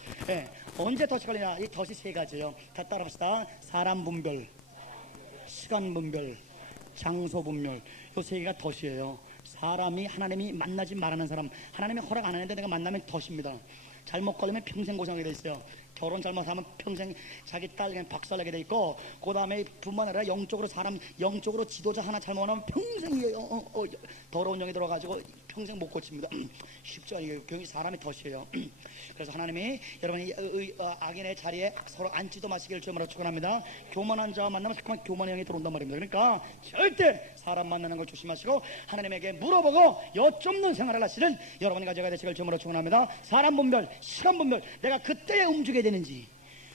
언제 덫에 걸리냐? 이 덫이 세 가지예요. 다 따라합시다. 사람 분별, 시간 분별, 장소 분별, 요 세 개가 덫이에요. 사람이 하나님이 만나지 말라는 사람, 하나님이 허락 안 하는데 내가 만나면 덫입니다. 잘못 걸리면 평생 고생하게 돼 있어요. 결혼 잘못하면 평생 자기 딸 그냥 박살나게 돼 있고, 그 다음에 뿐만 아니라 영적으로 사람 영적으로 지도자 하나 잘못하면 평생 더러운 영이 들어가지고 평생 못 고칩니다. 쉽죠. 이게 굉장히 사람이 덫이에요. 그래서 하나님이 여러분이 악인의 자리에 서로 앉지도 마시기를 주님으로 축원합니다. 교만한 자와 만나면 자꾸만 교만의 영이 들어온단 말입니다. 그러니까 절대 사람 만나는 걸 조심하시고 하나님에게 물어보고 여쭙는 생활을 하시는 여러분이 가져가 되시길 주님으로 축원합니다. 사람 분별, 시간 분별, 내가 그때에 움직여야 되는지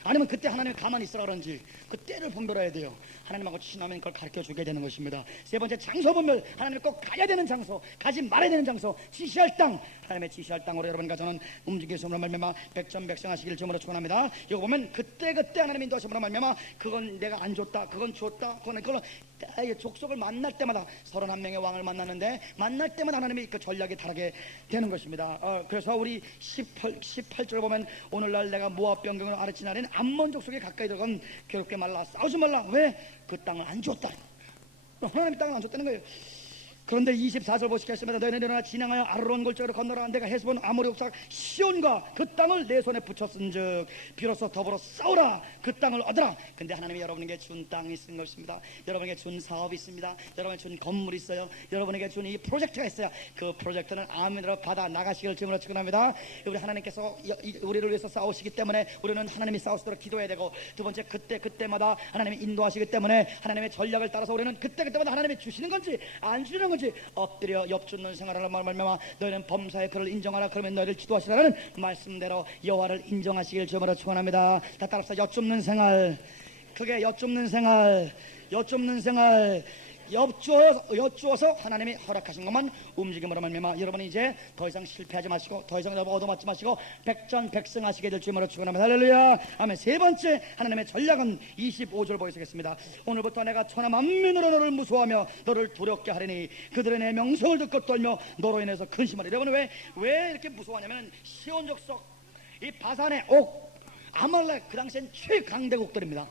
아니면 그때 하나님이 가만히 있으라 그런지 그 때를 분별해야 돼요. 하나님하고 친하면 그걸 가르쳐주게 되는 것입니다. 세 번째, 장소 분별. 하나님이 꼭 가야 되는 장소, 가지 말아야 되는 장소, 지시할 땅, 하나님의 지시할 땅으로 여러분과 저는 움직이심으로 말미암아 백전백승하시기를 주님으로 축원합니다. 이거 보면 그때 하나님이 인도하심으로 말미암아 그건 내가 안 줬다, 그건 줬다, 그걸로 족속을 만날 때마다 31명의 왕을 만났는데 만날 때마다 하나님이 그 전략이 다르게 되는 것입니다. 그래서 우리 18절 보면 오늘날 내가 모압 변경을 아르치나는 암몬 족속에 가까이 들어간 괴롭게 말라, 싸우지 말라. 왜? 그 땅을 안 줬다. 하나님이 땅을 안 줬다는 거예요. 그런데 24절 보시겠습니다. 너희는 일어나 진행하여 아르론 골짜기를 건너라. 내가 헤스본 아모리 옥삭 시온과 그 땅을 내 손에 붙였은즉 비로소 더불어 싸우라. 그 땅을 얻으라. 근데 하나님이 여러분에게 준 땅이 있는 것입니다. 여러분에게 준 사업이 있습니다. 여러분에게 준 건물이 있어요. 여러분에게 준 이 프로젝트가 있어요. 그 프로젝트는 아멘으로 받아 나가시기를 주님으로 축원합니다. 우리 하나님께서 우리를 위해서 싸우시기 때문에 우리는 하나님이 싸우시도록 기도해야 되고, 두 번째, 그때마다 하나님이 인도하시기 때문에 하나님의 전략을 따라서 우리는 그때마다 하나님이 주시는 건지 안 주시는 건지 엎드려 엽죽는 생활을 말미암아 너희는 범사에 그를 인정하라. 그러면 너희를 지도하시라는 말씀대로 여호와를 인정하시길 주님으로 축원합니다. 다 따라서 엽죽는 생활, 그게 엽죽는 생활, 엽주어서 하나님이 허락하신 것만 움직임으로 말미암아 여러분이 이제 더 이상 실패하지 마시고 더 이상 얻어맞지 마시고 백전백승하시게 될 주님으로 축원합니다. 할렐루야, 아멘. 세 번째 하나님의 전략은 25절 보시겠습니다. 오늘부터 내가 천하 만민으로 너를 무서워하며 너를 두렵게 하리니 그들의 내 명성을 듣고 떨며 너로 인해서 근심하리. 여러분 왜 이렇게 무서워하냐면 시온 족속, 이 바산의 옥, 아말렉, 그 당시엔 최강대국들입니다.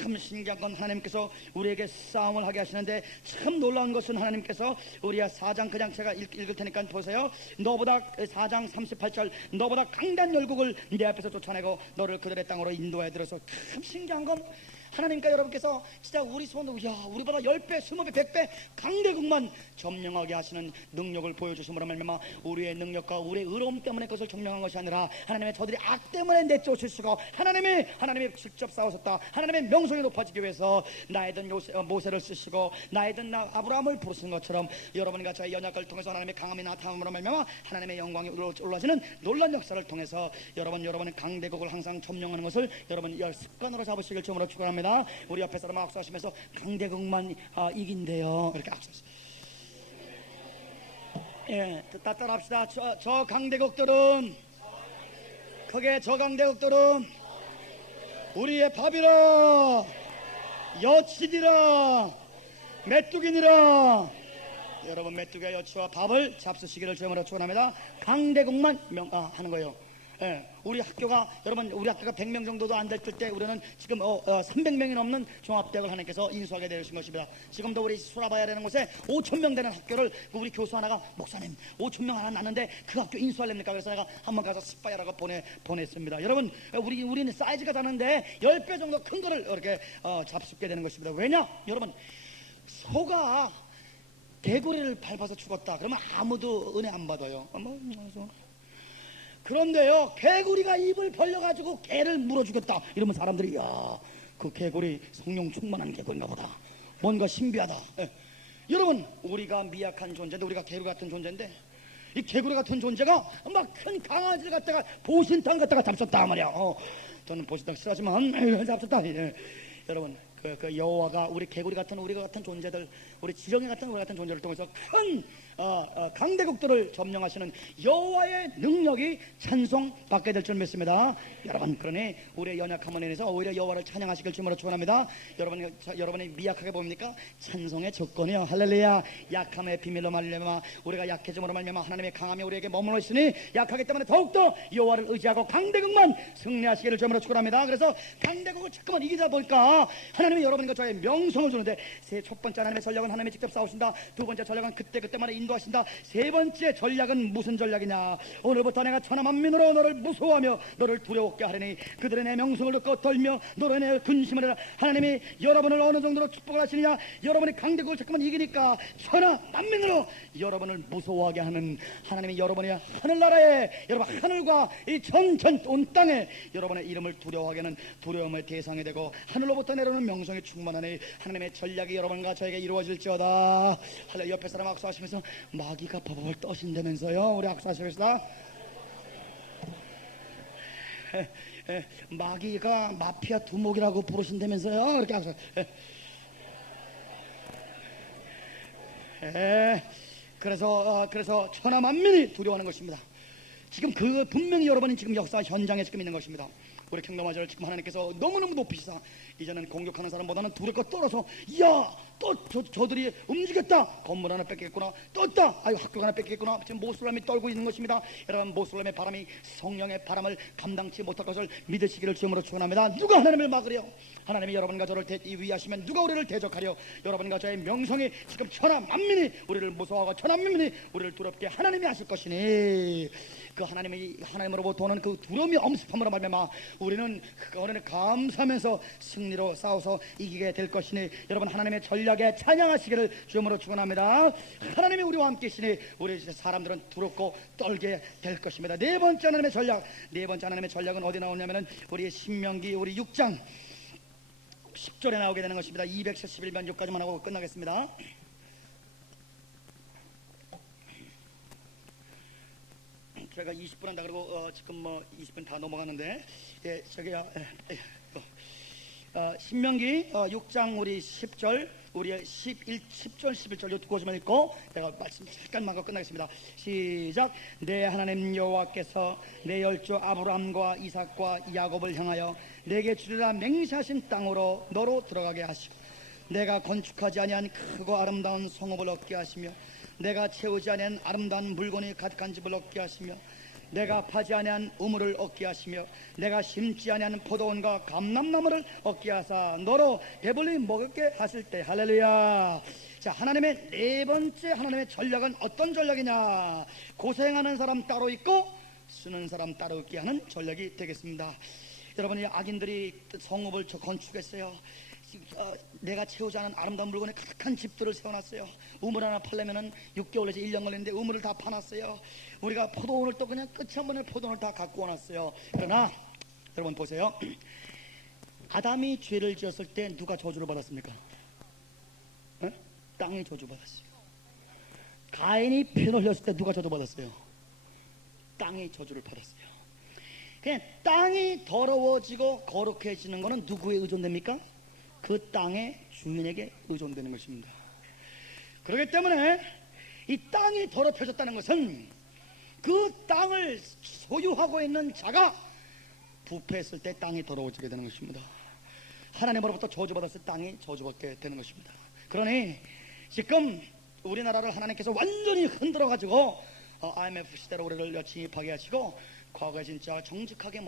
참 신기한 건 하나님께서 우리에게 싸움을 하게 하시는데 참 놀라운 것은 하나님께서 우리야 4장, 그냥 제가 읽을 테니까 보세요. 너보다 4장 38절 너보다 강단 열국을 내 앞에서 쫓아내고 너를 그들의 땅으로 인도해 들어서, 참 신기한 건 하나님과 여러분께서 진짜 우리 손으로 우리보다 10배, 20배, 100배 강대국만 점령하게 하시는 능력을 보여주심으로 말미암아 우리의 능력과 우리의 의로움 때문에 그것을 점령한 것이 아니라 하나님의 저들이 악 때문에 내쫓으시고 하나님이 직접 싸우셨다. 하나님의 명성이 높아지기 위해서 나이든 모세를 쓰시고 나이든 아브라함을 부르신 것처럼 여러분과 저의 연약을 통해서 하나님의 강함이 나타남으로 말미암아 하나님의 영광이 올라지는 놀란 역사를 통해서 여러분의 강대국을 항상 점령하는 것을 여러분 습관으로 잡으시길 주님으로 축원합니다. 우리 옆에 사람 악수하시면서 강대국만 이긴대요. 이렇게 악수하세요. 예, 따라합시다. 저 강대국들은, 그게 저 강대국들은 우리의 밥이라, 여친이라, 메뚜기니라. 여러분 메뚜기와 여치와 밥을 잡수시기를 주님으로 축원합니다. 강대국만 하는 거예요. 예, 우리 학교가 100명 정도도 안 될 때 우리는 지금 300명이 넘는 종합대학을 하나님께서 인수하게 되신 것입니다. 지금도 우리 수라바야 라는 곳에 5,000명 되는 학교를 우리 교수 하나가, 목사님 5,000명 하나 났는데 그 학교 인수하렵니까? 그래서 내가 한번 가서 스파야라고 보냈습니다. 여러분 우리는 사이즈가 작은데 10배 정도 큰 거를 이렇게 잡수게 되는 것입니다. 왜냐? 여러분 소가 개구리를 밟아서 죽었다 그러면 아무도 은혜 안 받아요. 그런데요, 개구리가 입을 벌려가지고 개를 물어 죽였다 이러면 사람들이 그 개구리 성령 충만한 개구리인가 보다, 뭔가 신비하다. 여러분 우리가 미약한 존재인데, 우리가 개구리 같은 존재인데 이 개구리 같은 존재가 막 큰 강아지를 갖다가 보신탕 갖다가 잡혔다 말이야. 저는 보신탕 싫어하지만 잡혔다. 여러분 그 여호와가 우리 개구리 같은 우리가 같은 존재들, 우리 지렁이 같은 우리 같은 존재를 통해서 큰 강대국들을 점령하시는 여호와의 능력이 찬송받게 될 줄 믿습니다. 여러분, 그러니 우리의 연약함을 인해서 오히려 여호와를 찬양하시길 주님으로 축원합니다. 여러분이 미약하게 보입니까? 찬송의 조건이요. 할렐루야. 약함의 비밀로 말미암아 우리가 약해짐으로 말미암아 하나님의 강함이 우리에게 머물러 있으니 약하기 때문에 더욱더 여호와를 의지하고 강대국만 승리하시기를 주님으로 축원합니다. 그래서 강대국을 자꾸만 이기다 보니까 하나님이 여러분과 저의 명성을 주는데, 첫 번째 하나님의 전략은 하나님이 직접 싸우신다. 두 번째 전략은 그때마다 인도하신다. 세 번째 전략은 무슨 전략이냐? 오늘부터 내가 천하 만민으로 너를 무서워하며 너를 두려웠게 하리니 그들의 내 명성을 듣고 떨며 너를 내 군심을 해라. 하나님이 여러분을 어느 정도로 축복을 하시느냐? 여러분이 강대국을 자꾸만 이기니까 천하 만민으로 여러분을 무서워하게 하는 하나님이 여러분의 하늘나라에, 여러분 하늘과 이 전 온 땅에 여러분의 이름을 두려워하게 하는 두려움의 대상이 되고 하늘로부터 내려오는 명성이 충만하니 하나님의 전략이 여러분과 저에게 이루어질지어다. 할렐. 옆에 사람 악수하시면서 마귀가 버벅 떠신다면서요. 우리 악수하시겠습니다. 마귀가 마피아 두목이라고 부르신다면서요. 이렇게 악수. 그래서 천하 만민이 두려워하는 것입니다. 지금 분명히 여러분이 지금 역사 현장에 지금 있는 것입니다. 우리 킹덤아저를 지금 하나님께서 너무너무 높이시사 이제는 공격하는 사람보다는 두렵고 떨어서, 야, 또 저들이 움직였다. 건물 하나 뺏겠구나. 떴다. 아유, 학교 하나 뺏겠구나. 지금 모슬람이 떨고 있는 것입니다. 여러분, 모슬람의 바람이 성령의 바람을 감당치 못할 것을 믿으시기를 주님으로 축원합니다. 누가 하나님을 막으려? 하나님이 여러분과 저를 위하시면 누가 우리를 대적하려? 여러분과 저의 명성이 지금 천하 만민이 우리를 무서워하고 천하 만민이 우리를 두렵게 하나님이 하실 것이니 그 하나님으로부터 오는 그 두려움이 엄습함으로 말미암아 우리는 그 은혜를 감사하면서 승리로 싸워서 이기게 될 것이니 여러분, 하나님의 전략에 찬양하시기를 주님으로 축원합니다. 하나님이 우리와 함께 계시니 우리 사람들은 두렵고 떨게 될 것입니다. 네 번째 하나님의 전략은 어디 나오냐면은 우리 신명기 우리 6장 10절에 나오게 되는 것입니다. 271번 6까지만 하고 끝나겠습니다. 저희가 20분 한다 그러고 지금 20분 다 넘어가는데, 신명기 6장 우리 10절 우리 10절 11절 두 곳만 읽고 내가 말씀 잠깐만 하고 끝나겠습니다. 시작. 내 하나님 여호와께서 내 열조 아브라함과 이삭과 야곱을 향하여 내게 주리라 맹세하신 땅으로 너로 들어가게 하시고 내가 건축하지 아니한 크고 아름다운 성읍을 얻게 하시며 내가 채우지 아니한 아름다운 물건이 가득한 집을 얻게 하시며 내가 파지 아니한 우물을 얻게 하시며 내가 심지 아니한 포도원과 감람나무를 얻게 하사 너로 배불리 먹게 하실 때. 할렐루야. 자, 하나님의 네 번째 하나님의 전략은 어떤 전략이냐? 고생하는 사람 따로 있고 쓰는 사람 따로 있게 하는 전략이 되겠습니다. 여러분이 악인들이 성읍을 건축했어요. 내가 채우지 않은 아름다운 물건에 가득한 집들을 세워놨어요. 우물 하나 팔려면은 6개월 내지 1년 걸리는데 우물을 다 파놨어요. 우리가 포도원을 또 그냥 끝이 한 번에 포도원을 다 갖고 와놨어요. 그러나 여러분 보세요. 아담이 죄를 지었을 때 누가 저주를 받았습니까? 땅이 저주받았어요. 가인이 피 흘렸을 때 누가 저주받았어요? 땅이 저주를 받았어요. 그냥 땅이 더러워지고 거룩해지는 것은 누구에 의존됩니까? 그 땅의 주인에게 의존되는 것입니다. 그렇기 때문에 이 땅이 더럽혀졌다는 것은 그 땅을 소유하고 있는 자가 부패했을 때 땅이 더러워지게 되는 것입니다. 하나님으로부터 저주받았을 때 땅이 저주받게 되는 것입니다. 그러니 지금 우리나라를 하나님께서 완전히 흔들어 가지고 IMF 시대로 우리를 침입하게 하시고 과거에 진짜 정직하게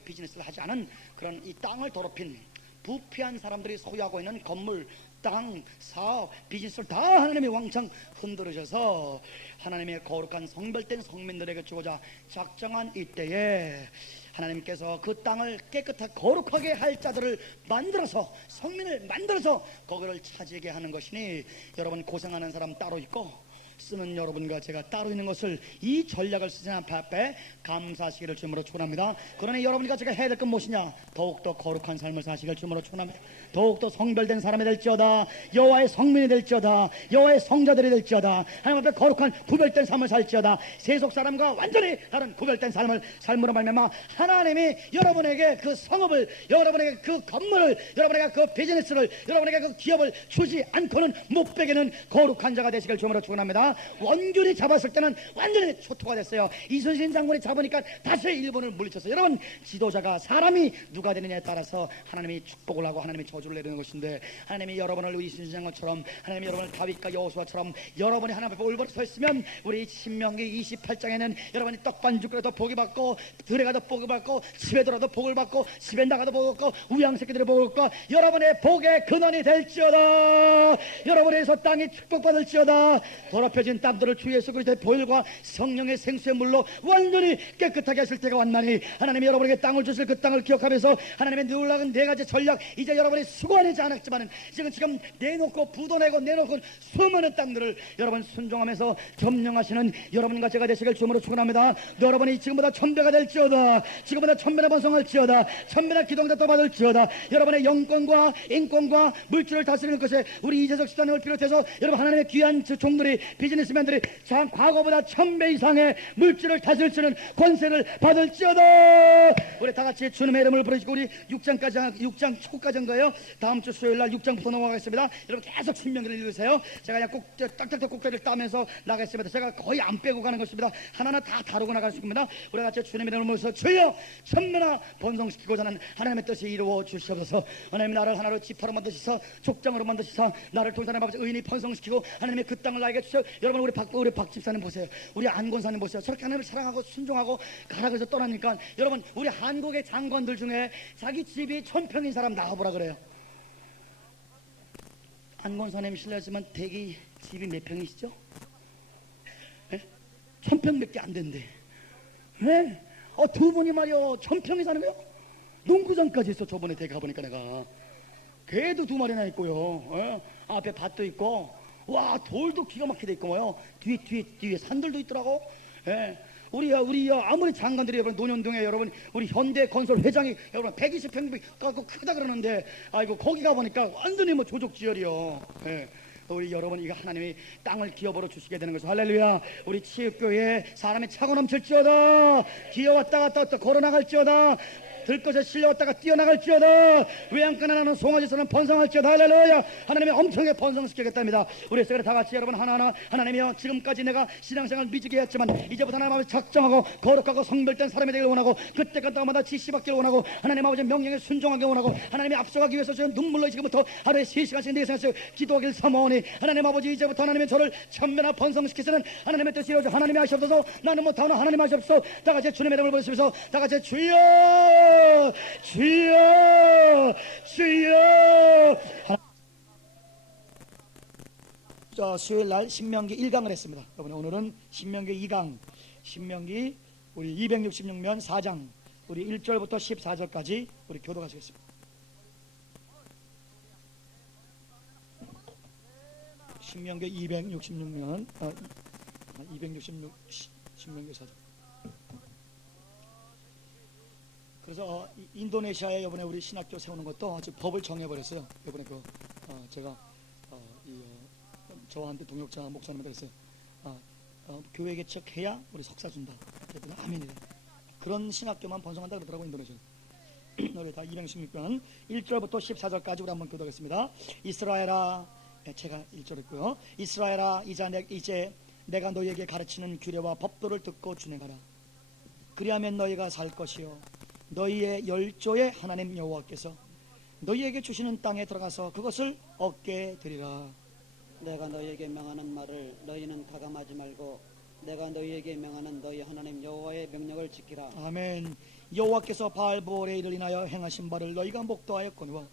비즈니스를 하지 않은 그런 이 땅을 더럽힌 부패한 사람들이 소유하고 있는 건물, 땅, 사업, 비즈니스를 다 하나님이 왕창 흔들으셔서 하나님의 거룩한 성별된 성민들에게 주고자 작정한 이때에 하나님께서 그 땅을 깨끗하게 거룩하게 할 자들을 만들어서, 성민을 만들어서 거기를 차지하게 하는 것이니 여러분, 고생하는 사람 따로 있고 쓰는 여러분과 제가 따로 있는 것을, 이 전략을 쓰신 앞에 감사하시기를 주님으로 축원합니다. 그러니 여러분과 제가 해야 될 건 무엇이냐? 더욱더 거룩한 삶을 사시기를 주님으로 축원합니다. 더욱더 성별된 사람이 될지어다. 여호와의 성민이 될지어다. 여호와의 성자들이 될지어다. 하나님 앞에 거룩한 구별된 삶을 살지어다. 세속 사람과 완전히 다른 구별된 삶으로 말미암아 하나님이 여러분에게 그 성읍을, 여러분에게 그 건물을, 여러분에게 그 비즈니스를, 여러분에게 그 기업을 주지 않고는 못 빼기는 거룩한 자가 되시길 주님으로 축원합니다. 나라가 원균이 잡았을 때는 완전히 초토화 됐어요. 이순신 장군이 잡으니까 다시 일본을 물리쳤어요. 여러분, 지도자가 사람이 누가 되느냐에 따라서 하나님이 축복을 하고 하나님이 저주를 내리는 것인데, 하나님이 여러분을 이순신 장군처럼, 하나님이 여러분을 다윗과 여호수아처럼 여러분이 하나님 앞에 올바로 서 있으면, 우리 신명기 28장에는 여러분이 떡반죽 끓여도 복이 받고, 들에 가도 복을 받고, 집에 들어도 복을 받고, 집에 나가도 복을 받고, 우양새끼들이 복을 받고, 여러분의 복의 근원이 될지어다. 여러분에서 땅이 축복받을지어다. 더럽혀진 땅들을 주 예수 그리스도의 보혈과 성령의 생수의 물로 완전히 깨끗하게 하실 때가 왔나니, 하나님이 여러분에게 땅을 주실 그 땅을 기억하면서 하나님의 놀라운 네 가지 전략, 이제 여러분이 수고하지 않았지만 지금 내놓고 부도내고 내놓고 수많은 땅들을 여러분 순종하면서 점령하시는 여러분과 제가 되시길 주님으로 축원합니다. 여러분이 지금보다 천배가 될지어다. 지금보다 천배나 번성할지어다. 천배나 기도응답도 받을지어다. 여러분의 영권과 인권과 물질을 다스리는 것에 우리 이재석 집사님을 비롯해서 여러분 하나님의 귀한 종들이, 비즈니스맨들이 과거보다 1000배 이상의 물질을 다스릴 수 있는 권세를 받을지어다. 우리 다 같이 주님의 이름을 부르시고 우리 6장 초까지 한 거예요. 다음 주 수요일 날 6장부터 넘어가겠습니다. 여러분 계속 신명기를 읽으세요. 제가 그냥 꼭 딱딱딱 꼭다리를 따면서 나가겠습니다. 제가 거의 안 빼고 가는 것입니다. 하나하나 다 다루고 나갈 수 있습니다. 우리 같이 주님의 이름을 모여서 주여 천면하 번성시키고자 하는 하나님의 뜻이 이루어 주시옵소서. 하나님 나를 하나로 지파로 만드시서 족장으로 만드시서 나를 통해 하나님 아버지 의인이 번성시키고 하나님의 그 땅을 나에게 주셔. 여러분 우리 박 집사님 보세요. 우리 안권사님 보세요. 저렇게 하나님을 사랑하고 순종하고 가라고 해서 떠나니까 여러분 우리 한국의 장관들 중에 자기 집이 1000평인 사람 나와보라 그래요. 안권사님 실례지만 대기 집이 몇 평이시죠? 네? 1000평밖에 안 된대. 네? 두 분이 말이요 1000평이 사는 거요? 농구장까지 있어. 저번에 대기 가보니까 내가 개도 2마리나 있고요. 예? 앞에 밭도 있고, 와 돌도 기가 막히게 있고 뭐요. 뒤에 산들도 있더라고. 예? 우리 아무리 장관들이 여러분 논현동에 여러분 우리 현대건설 회장이 여러분 120평 갖고 크다 그러는데, 아이고 거기 가보니까 완전히 뭐 조족지열이요. 예. 우리 여러분 이거 하나님이 땅을 기업으로 주시게 되는 것을 할렐루야. 우리 치유교회 사람이 차고 넘칠지어다. 기어왔다 갔다 왔다 걸어나갈지어다. 들것에 실려왔다가 뛰어나갈지어다. 외양간에 나는 송아지처럼 번성할지어다. 할렐루야. 하나님이 엄청나게 번성시키겠답니다. 우리 세계를 다 같이 여러분 하나하나 하나님이여 지금까지 내가 신앙생활 미지게 했지만 이제부터 하나님 아버지 작정하고 거룩하고 성별된 사람이 되길 원하고 그때가 때마다 지시받기를 원하고 하나님 아버지 명령에 순종하기 원하고 하나님이 앞서가기 위해서 저는 눈물로 지금부터 하루에 3시간씩 내게 생각해서 기도하길 사모하니 하나님 아버지 이제부터 하나님의 저를 천면하 번성시키시는 하나님의 뜻이 이루어져 하나님이 하시옵소서. 나는 못하오나 하나님 하시옵소서. 다 같이 주님의 이름을 부르시면서 다 같이 주여 주여 주여. 자, 수요일날 신명기 1강을 했습니다. 여러분 오늘은 신명기 2강, 신명기 우리 266면 4장 우리 1절부터 14절까지 우리 교도하시겠습니다. 신명기 266면 266 신명기 4장. 그래서 인도네시아에 이번에 우리 신학교 세우는 것도 아주 법을 정해버렸어요. 이번에 제가 저한테 동역자 목사님한테 그랬어요. 교회 개척해야 우리 석사 준다. 그랬더니 아멘이래. 그런 신학교만 번성한다 그러더라고 인도네시아. 우리 다 216편 1절부터 14절까지 우리 한번 교도하겠습니다. 이스라엘아, 제가 1절 했고요. 이스라엘아, 이제 내가 너희에게 가르치는 규례와 법도를 듣고 준행하라. 그리하면 너희가 살 것이요 너희의 열조의 하나님 여호와께서 너희에게 주시는 땅에 들어가서 그것을 얻게 되리라. 내가 너희에게 명하는 말을 너희는 가감하지 말고 내가 너희에게 명하는 너희 하나님 여호와의 명령을 지키라. 아멘. 여호와께서 바알보올에 이를 인하여 행하신 바를 너희가 목도하였거니와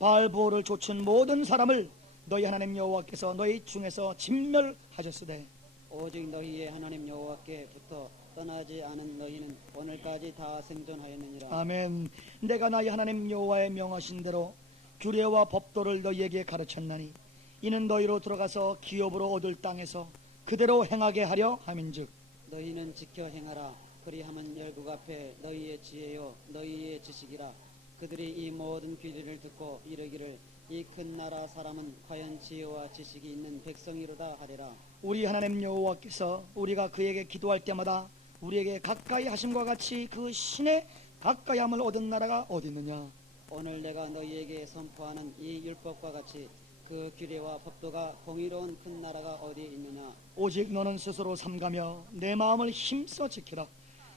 바알보올을 좇은 모든 사람을 너희 하나님 여호와께서 너희 중에서 진멸하셨으되 오직 너희의 하나님 여호와께부터 떠나지 않은 너희는 오늘까지 다 생존하였느니라. 아멘. 내가 나의 하나님 여호와의 명하신 대로 규례와 법도를 너희에게 가르쳤나니 이는 너희로 들어가서 기업으로 얻을 땅에서 그대로 행하게 하려 함인즉 너희는 지켜 행하라. 그리하면 열국 앞에 너희의 지혜요 너희의 지식이라. 그들이 이 모든 규례를 듣고 이르기를 이 큰 나라 사람은 과연 지혜와 지식이 있는 백성이로다 하리라. 우리 하나님 여호와께서 우리가 그에게 기도할 때마다 우리에게 가까이 하심과 같이 그 신의 가까이 함을 얻은 나라가 어디 있느냐. 오늘 내가 너희에게 선포하는 이 율법과 같이 그 규례와 법도가 공의로운 큰 나라가 어디에 있느냐. 오직 너는 스스로 삼가며 내 마음을 힘써 지키라.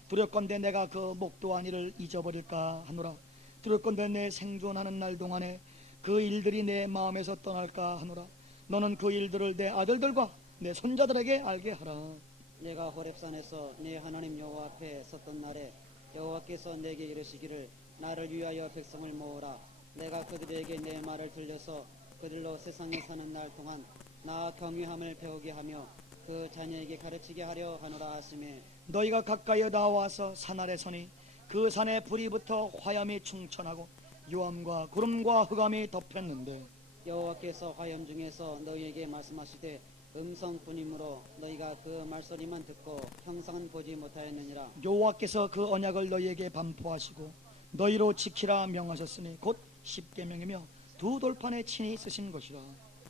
두렵건대 내가 그 목도한 일을 잊어버릴까 하노라. 두렵건대 내 생존하는 날 동안에 그 일들이 내 마음에서 떠날까 하노라. 너는 그 일들을 내 아들들과 내 손자들에게 알게 하라. 내가 호렙산에서 내 하나님 여호와 앞에 섰던 날에 여호와께서 내게 이르시기를 나를 위하여 백성을 모으라. 내가 그들에게 내 말을 들려서 그들로 세상에 사는 날 동안 나 경외함을 배우게 하며 그 자녀에게 가르치게 하려 하노라 하시매 너희가 가까이에 나와서 산 아래 서니 그 산에 불이 붙어 화염이 충천하고 유암과 구름과 흑암이 덮였는데 여호와께서 화염 중에서 너희에게 말씀하시되 음성뿐이므로 너희가 그 말소리만 듣고 형상은 보지 못하였느니라. 여호와께서 그 언약을 너희에게 반포하시고 너희로 지키라 명하셨으니 곧 십계명이며 두 돌판에 친히 쓰신 것이라.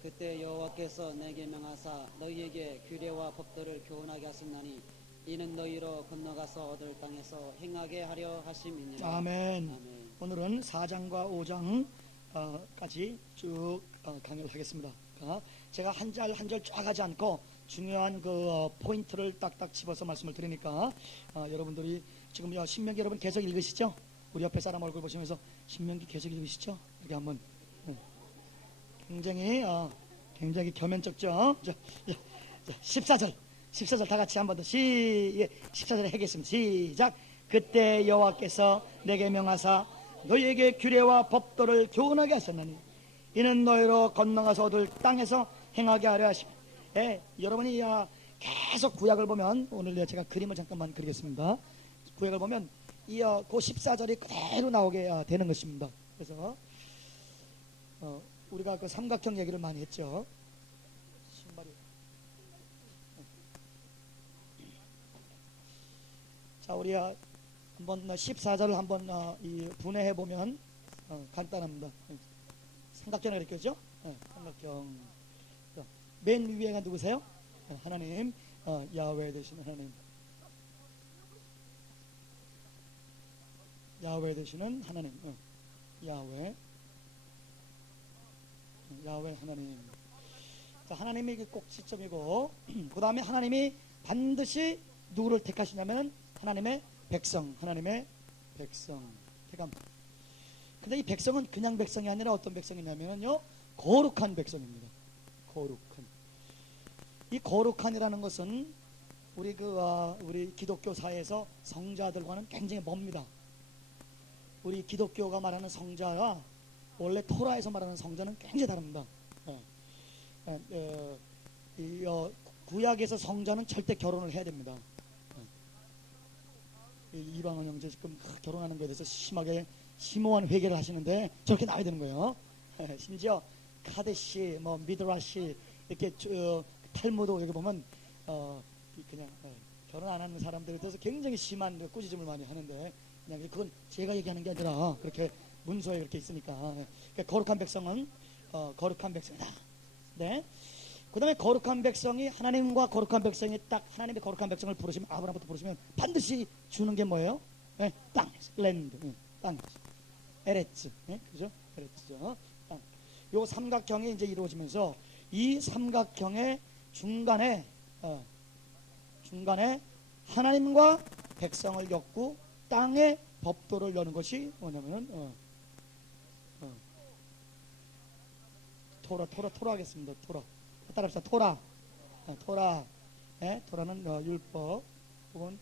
그때 여호와께서 내게 명하사 너희에게 규례와 법도를 교훈하게 하셨나니 이는 너희로 건너가서 얻을 땅에서 행하게 하려 하심이니라. 아멘. 아멘. 오늘은 4장과 5장까지 쭉 강의를 하겠습니다. 제가 한 절 한 절 쫙 하지 않고 중요한 그 포인트를 딱딱 집어서 말씀을 드리니까 여러분들이 지금 신명기 여러분 계속 읽으시죠? 우리 옆에 사람 얼굴 보시면서 신명기 계속 읽으시죠? 여기 한번 굉장히 겸연쩍죠? 14절 다 같이 한 번 더 14절에 하겠습니다. 시작. 그때 여호와께서 내게 명하사 너희에게 규례와 법도를 교훈하게 하셨나니 이는 너희로 건너가서 얻을 땅에서 행하게 하려 하시며. 여러분이 계속 구약을 보면 오늘 제가 그림을 잠깐만 그리겠습니다. 구약을 보면 그 14절이 그대로 나오게 되는 것입니다. 그래서 우리가 그 삼각형 얘기를 많이 했죠. 신발이. 자, 우리 한번 14절을 한번 분해해 보면 간단합니다. 삼각형을 이렇게 했죠. 삼각형. 맨 위에가 누구세요? 하나님, 야훼 되시는 하나님. 야훼 되시는 하나님. 야훼 하나님. 자, 하나님이 꼭지점이고 그 다음에 하나님이 반드시 누구를 택하시냐면 하나님의 백성 택함. 근데 이 백성은 그냥 백성이 아니라 어떤 백성이냐면요 거룩한 백성입니다. 거룩한. 이 거룩한이라는 것은 우리 기독교 사회에서 성자들과는 굉장히 멉니다. 우리 기독교가 말하는 성자와 원래 토라에서 말하는 성자는 굉장히 다릅니다. 구약에서 성자는 절대 결혼을 해야 됩니다. 이방원 형제 지금 결혼하는 것에 대해서 심오한 회개를 하시는데 저렇게 나와야 되는 거예요. 심지어 카데시, 미드라시 이렇게 탈무드 여기 보면 그냥 결혼 안 하는 사람들에 대해서 굉장히 심한 꾸짖음을 많이 하는데 그냥 그건 제가 얘기하는 게 아니라 그렇게 문서에 이렇게 있으니까. 그러니까 거룩한 백성은 거룩한 백성이다. 네. 그 다음에 거룩한 백성이 하나님과 거룩한 백성이 딱 하나님의 거룩한 백성을 부르시면 아브라함부터 부르시면 반드시 주는 게 뭐예요? 땅, 랜드, 땅, 에레츠, 그죠? 에레츠죠. 땅. 요 삼각형이 이제 이루어지면서 이 삼각형의 중간에 하나님과 백성을 엮고 땅의 법도를 여는 것이 뭐냐면은 토라 하겠습니다. 토라. 따라합시다. 토라. 토라는 율법 혹은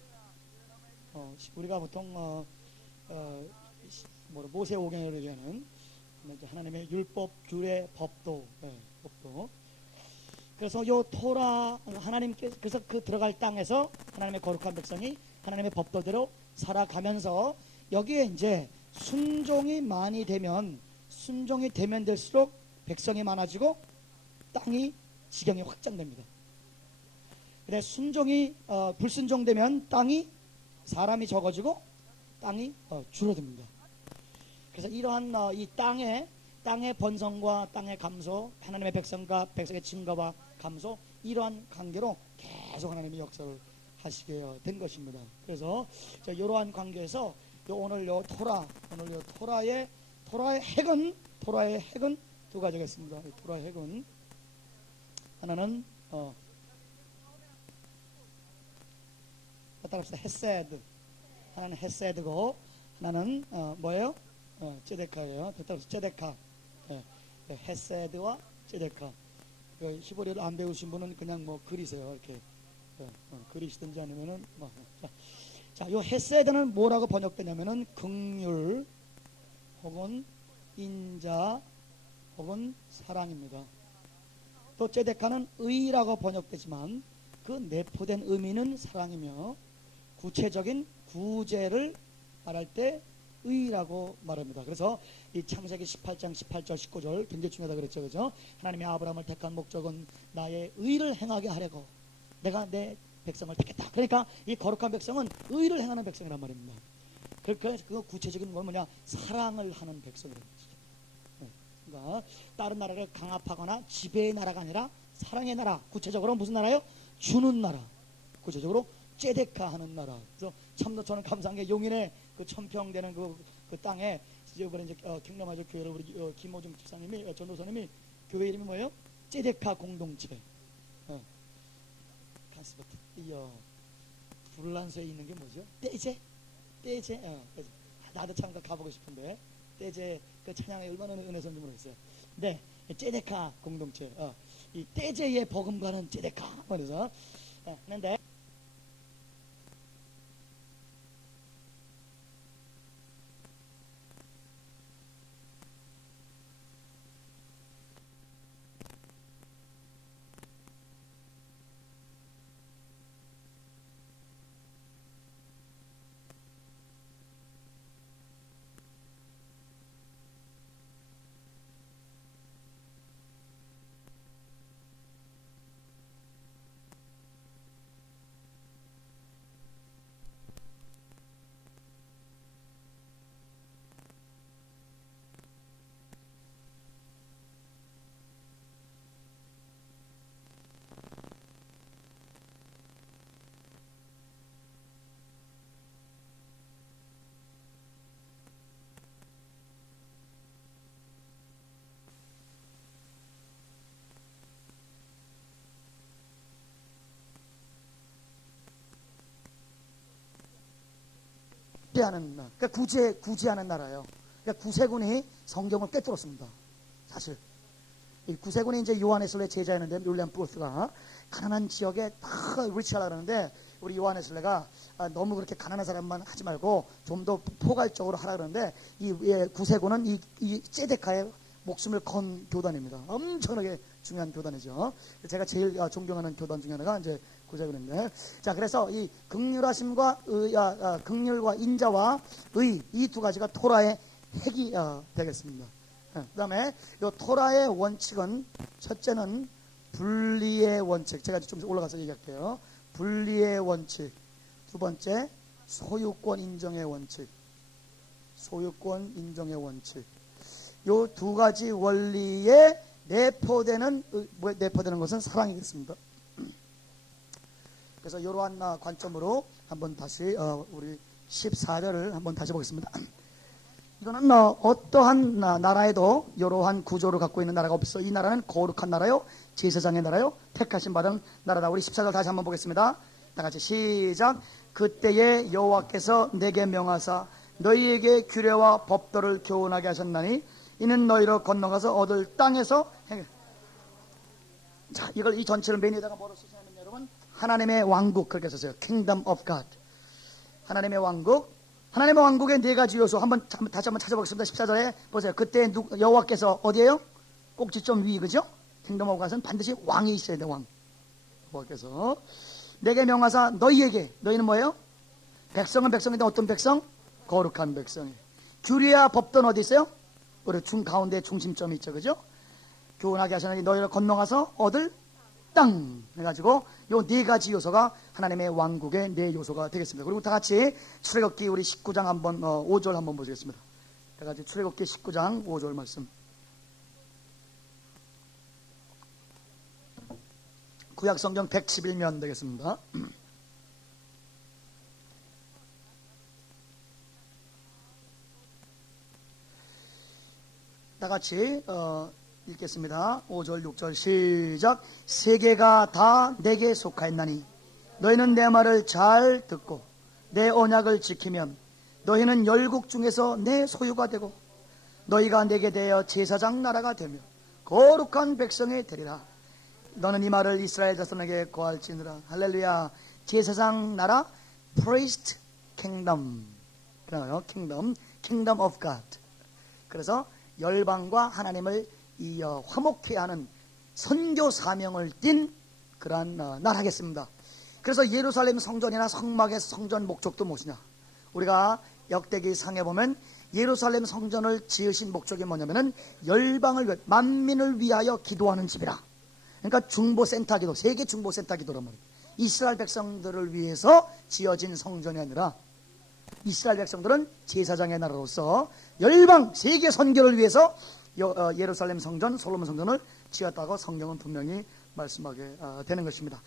우리가 보통 모세오경을 얘기하는 하나님의 율법, 규례, 법도. 그래서 요 토라 하나님께서 그래서 그 들어갈 땅에서 하나님의 거룩한 백성이 하나님의 법도대로 살아가면서 여기에 이제 순종이 되면 될수록 백성이 많아지고 땅이 지경이 확장됩니다. 근데 불순종되면 사람이 적어지고 땅이 줄어듭니다. 그래서 이러한 이 땅의 번성과 땅의 감소, 하나님의 백성과 백성의 증가와 감소, 이러한 관계로 계속 하나님이 역사를 하시게 된 것입니다. 그래서 이러한 관계에서 오늘 토라의 핵은 두 가지가 있습니다. 토라 핵은 하나는 따라합시다. 헤세드. 하나는 헤세드고 하나는 뭐예요? 쯔데카예요. 따라서 쯔데카. 헤세드와 쯔데카. 히브리어를 안 배우신 분은 그냥 뭐 그리세요. 이렇게 그리시든지 아니면은 뭐. 자, 요 헤세드는 뭐라고 번역되냐면은 긍휼 혹은 인자 혹은 사랑입니다. 또 쯔데카는 의라고 번역되지만 그 내포된 의미는 사랑이며 구체적인 구제를 말할 때 의라고 말합니다. 그래서 이 창세기 18장 18절 19절 굉장히 중요하다 그랬죠. 그죠? 하나님이 아브라함을 택한 목적은 나의 의를 행하게 하려고 내가 내 백성을 택했다. 그러니까 이 거룩한 백성은 의를 행하는 백성이란 말입니다. 그 구체적인 건 뭐냐? 사랑을 하는 백성이라는 것이죠. 그러니까 다른 나라를 강압하거나 지배의 나라가 아니라 사랑의 나라. 구체적으로 무슨 나라요? 주는 나라. 구체적으로 쯔데카 하는 나라. 그래서 참도 저는 감사한 게 용인의 그 천평되는 그 땅에 이번에 이제 킹덤하이저 교회를 우리 김호중 집사님이 전도사님이 교회 이름이 뭐예요? 쯔데카 공동체. 가스부터 이어 불란서에 있는 게 뭐죠? 떼제. 나도 참 가보고 싶은데 떼제 그 찬양에 얼마나 은혜선지 모르겠어요. 네, 쯔데카 공동체. 이 떼제의 버금가는 쯔데카. 그래서 근데 하는 나라. 그러니까 구제하는 나라예요. 그러니까 구세군이 성경을 꿰뚫었습니다. 사실 이 구세군이 이제 요한에슬레 제자였는데 윌리엄 프로스가 가난한 지역에 다 리치하려고 그러는데 우리 요한에슬레가 너무 그렇게 가난한 사람만 하지 말고 좀 더 포괄적으로 하라 그러는데 이 구세군은 이 쯔데카의 목숨을 건 교단입니다. 엄청나게 중요한 교단이죠. 제가 제일 존경하는 교단 중에 하나가 이제 구세군인데, 자 그래서 이 긍휼하심과 긍휼과 인자와 의 이 두 가지가 토라의 핵이 되겠습니다. 그다음에 이 토라의 원칙은 첫째는 분리의 원칙. 제가 좀 올라가서 얘기할게요. 분리의 원칙. 두 번째 소유권 인정의 원칙. 소유권 인정의 원칙. 요 두 가지 원리에 내포되는 것은 사랑이겠습니다. 그래서 이러한 관점으로 한번 다시 우리 14절을 한번 다시 보겠습니다. 이거는 어떠한 나라에도 이러한 구조를 갖고 있는 나라가 없어. 이 나라는 거룩한 나라요, 제사장의 나라요, 택하신 받은 나라다. 우리 14절 다시 한번 보겠습니다. 다 같이 시작. 그때에 여호와께서 내게 명하사 너희에게 규례와 법도를 교훈하게 하셨나니 이는 너희로 건너가서 얻을 땅에서 자, 이 전체를 메뉴에다가 뭐로 쓰시냐면 여러분, 하나님의 왕국 그렇게 썼어요. Kingdom of God. 하나님의 왕국. 하나님의 왕국의 네 가지 요소 다시 한번 찾아보겠습니다. 14절에 보세요. 그때 여호와께서 어디에요? 꼭지점 위, 그죠? Kingdom of God은 반드시 왕이 있어야 돼. 왕. 여호와께서 내게 명하사 너희에게, 너희는 뭐예요? 백성은 백성인데 어떤 백성? 거룩한 백성이. 규례와 법도는 어디 있어요? 우리 가운데 중심점이 있죠, 그죠? 교훈하게 하시니 너희를 건너가서 얻을 땅 해가지고 요 네 가지 요소가 하나님의 왕국의 네 요소가 되겠습니다. 그리고 다 같이 출애굽기 우리 19장 한번 5절 한번 보시겠습니다. 다 같이 출애굽기 19장 5절 말씀. 구약성경 111면 되겠습니다. 다 같이 읽겠습니다. 5절 6절 시작. 세계가 다 내게 속하였나니 너희는 내 말을 잘 듣고 내 언약을 지키면 너희는 열국 중에서 내 소유가 되고 너희가 내게 대하여 제사장 나라가 되며 거룩한 백성이 되리라. 너는 이 말을 이스라엘 자손에게 고할지니라. 할렐루야. 제사장 나라, priest kingdom. 그래요. kingdom of God. 그래서 열방과 하나님을 화목케 하는 선교 사명을 띤 그러한 나라겠습니다. 그래서 예루살렘 성전이나 성막의 성전 목적도 무엇이냐? 우리가 역대기 상에 보면 예루살렘 성전을 지으신 목적이 뭐냐면은 열방을 만민을 위하여 기도하는 집이라. 그러니까 중보센터 기도, 세계 중보센터 기도란 말이에요. 이스라엘 백성들을 위해서 지어진 성전이 아니라 이스라엘 백성들은 제사장의 나라로서 열방 세계 선교를 위해서 예루살렘 성전, 솔로몬 성전을 지었다고 성경은 분명히 말씀하게 되는 것입니다.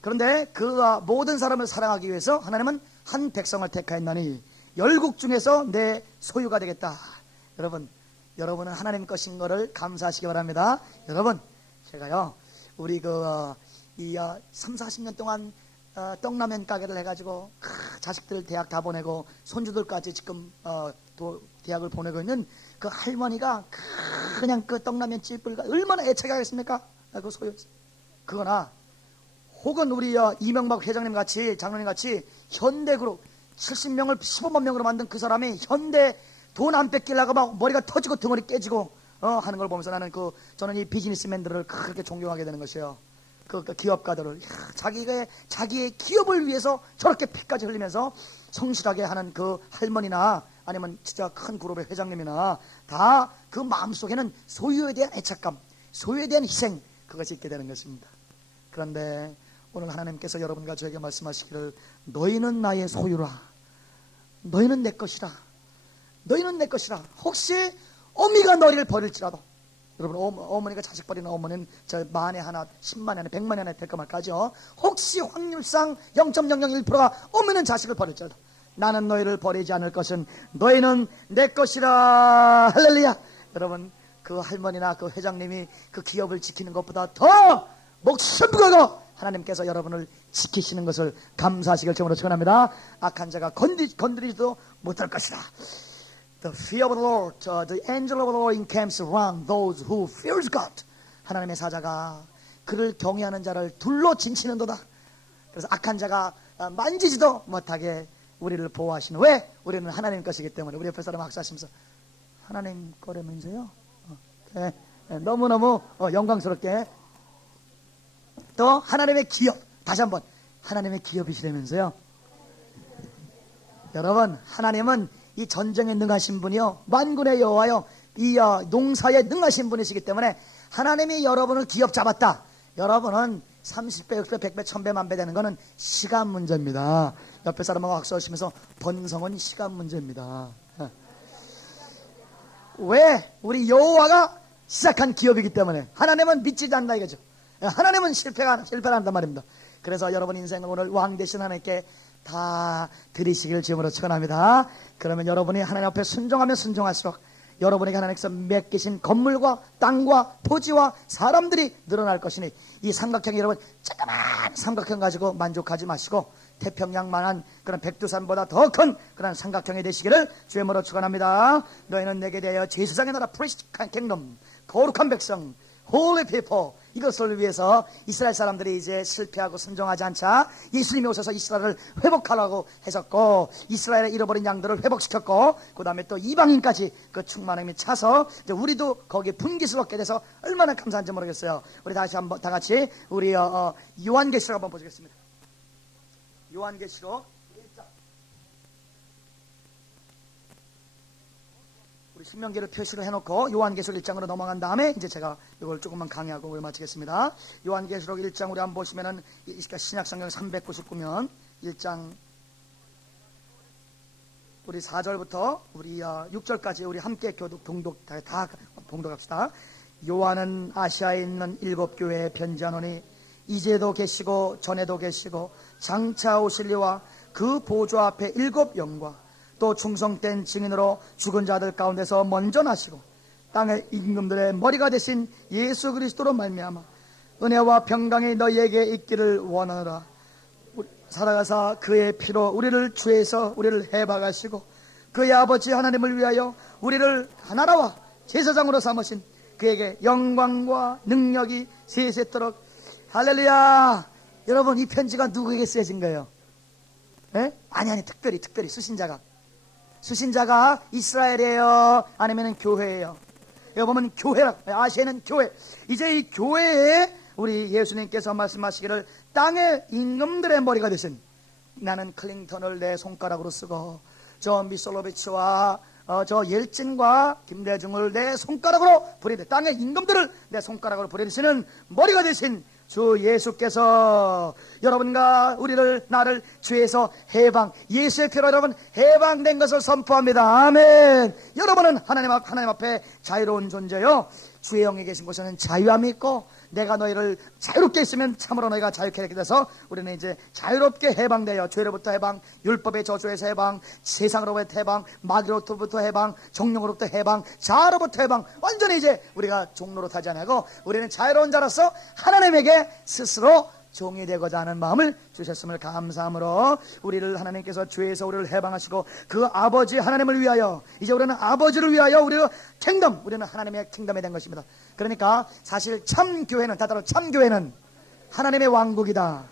그런데 그 모든 사람을 사랑하기 위해서 하나님은 한 백성을 택하였나니 열국 중에서 내 소유가 되겠다. 여러분은 하나님 것인 것을 감사하시기 바랍니다. 여러분, 제가요 우리 3, 40년 동안 떡라면 가게를 해가지고 자식들 대학 다 보내고 손주들까지 지금 대학을 보내고 있는 그 할머니가 그냥 그 떡라면 찌뿔가 얼마나 애착이 하겠습니까? 그 소유 그거나 혹은 우리 이명박 회장님 같이 장로님 같이 현대그룹 70명을 15만 명으로 만든 그 사람이 현대 돈 안 뺏기려고 막 머리가 터지고 등어리 깨지고 하는 걸 보면서 나는 저는 이 비즈니스맨들을 그렇게 존경하게 되는 것이에요. 그 기업가들을 자기의 기업을 위해서 저렇게 피까지 흘리면서 성실하게 하는 그 할머니나 아니면 진짜 큰 그룹의 회장님이나 다 그 마음속에는 소유에 대한 애착감, 소유에 대한 희생 그것이 있게 되는 것입니다. 그런데 오늘 하나님께서 여러분과 저에게 말씀하시기를 너희는 나의 소유라. 너희는 내 것이라. 너희는 내 것이라. 혹시 어미가 너희를 버릴지라도 여러분 어머니가 자식 버리는 어머니는 저 만에 하나 10만에 하나 100만에 하나 될까 말까죠. 혹시 확률상 0.001%가 어머니는 자식을 버릴지라도 나는 너희를 버리지 않을 것은 너희는 내 것이라. 할렐루야. 여러분 그 할머니나 그 회장님이 그 기업을 지키는 것보다 더 목숨 걸고 하나님께서 여러분을 지키시는 것을 감사하시길 주님으로 축원합니다. 악한 자가 건드리지도 못할 것이라. The fear of the Lord, the angel of the Lord encamps around those who fears God. 하나님의 사자가 그를 경외하는 자를 둘러 진치는도다. 그래서 악한 자가 만지지도 못하게 우리를 보호하시는. 왜? 우리는 하나님 것이기 때문에. 우리 옆에 사람 악수하시면서 하나님 거라면서요. 너무너무 영광스럽게. 또 하나님의 기업, 다시 한번 하나님의 기업이시라면서요. 여러분 하나님은 이 전쟁에 능하신 분이요 만군의 여호와요 이 농사에 능하신 분이시기 때문에 하나님이 여러분을 기업 잡았다. 여러분은 30배, 60배, 100배, 1000배, 만배 되는 거는 시간 문제입니다. 옆에 사람하고 악수하시면서 번성은 시간 문제입니다. 왜? 우리 여호와가 시작한 기업이기 때문에. 하나님은 믿지도 않나 이거죠. 하나님은 실패를 한단 말입니다. 그래서 여러분 인생을 오늘 왕 되신 하나님께 다 드리시길 주님으로 축원합니다. 그러면 여러분이 하나님 앞에 순종하면 순종할수록 여러분에게 하나님께서 맡기신 건물과 땅과 토지와 사람들이 늘어날 것이니 이 삼각형이 여러분 조그만 삼각형 가지고 만족하지 마시고 태평양만한 그런 백두산보다 더 큰 그런 삼각형이 되시기를 주님으로 축원합니다. 너희는 내게 대하여 제사장의 나라 프리스트 킹덤 거룩한 백성 Holy people 이것을 위해서 이스라엘 사람들이 이제 실패하고 순종하지 않자 예수님이 오셔서 이스라엘을 회복하라고 하셨고 이스라엘의 잃어버린 양들을 회복시켰고 그 다음에 또 이방인까지 그 충만함이 차서 이제 우리도 거기에 분깃을 얻게 돼서 얼마나 감사한지 모르겠어요. 우리 다시 한번 다 같이 우리 요한계시록 한번 보시겠습니다. 요한계시록 1장. 우리 신명기를 표시를 해놓고 요한계시록 1장으로 넘어간 다음에 이제 제가 이걸 조금만 강의하고 우리 마치겠습니다. 요한계시록 1장 우리 한번 보시면은 신약성경 399면 1장 우리 4절부터 우리 6절까지 우리 함께 다 봉독합시다. 요한은 아시아에 있는 7교회에 편지하노니 이제도 계시고 전에도 계시고 장차 오실 이와 그 보좌 앞에 7 영과 또 충성된 증인으로 죽은 자들 가운데서 먼저 나시고 땅의 임금들의 머리가 되신 예수 그리스도로 말미암아 은혜와 평강이 너희에게 있기를 원하노라. 살아가사 그의 피로 우리를 주에서 우리를 해박하시고 그의 아버지 하나님을 위하여 우리를 나라와 제사장으로 삼으신 그에게 영광과 능력이 세세토록. 할렐루야. 여러분, 이 편지가 누구에게 쓰여진 거예요? 예? 아니 특별히 수신자가 이스라엘이에요? 아니면 교회예요? 여기 보면 교회라, 아시아는 교회. 이제 이 교회에 우리 예수님께서 말씀하시기를 땅의 임금들의 머리가 되신, 나는 클링턴을 내 손가락으로 쓰고 저 미솔로비치와 저 옐친과 김대중을 내 손가락으로 부리되 땅의 임금들을 내 손가락으로 부리시는 머리가 되신 주 예수께서 여러분과 우리를, 나를 주에서 해방, 예수의 피로 여러분 해방된 것을 선포합니다. 아멘. 여러분은 하나님 앞에 자유로운 존재요. 주의 영에 계신 곳에는 자유함이 있고, 내가 너희를 자유롭게 있으면 참으로 너희가 자유케 하게 돼서 우리는 이제 자유롭게 해방되어 죄로부터 해방, 율법의 저주에서 해방, 세상으로부터 해방, 마귀로부터 해방, 정령으로부터 해방, 자아로부터 해방, 완전히 이제 우리가 종로로 타지 않고 우리는 자유로운 자로서 하나님에게 스스로 종이 되고자 하는 마음을 주셨음을 감사함으로 우리를 하나님께서 죄에서 우리를 해방하시고 그 아버지 하나님을 위하여, 이제 우리는 아버지를 위하여 우리가 킹덤, 우리는 하나님의 킹덤이 된 것입니다. 그러니까 사실 참 교회는, 다따로 참 교회는 하나님의 왕국이다.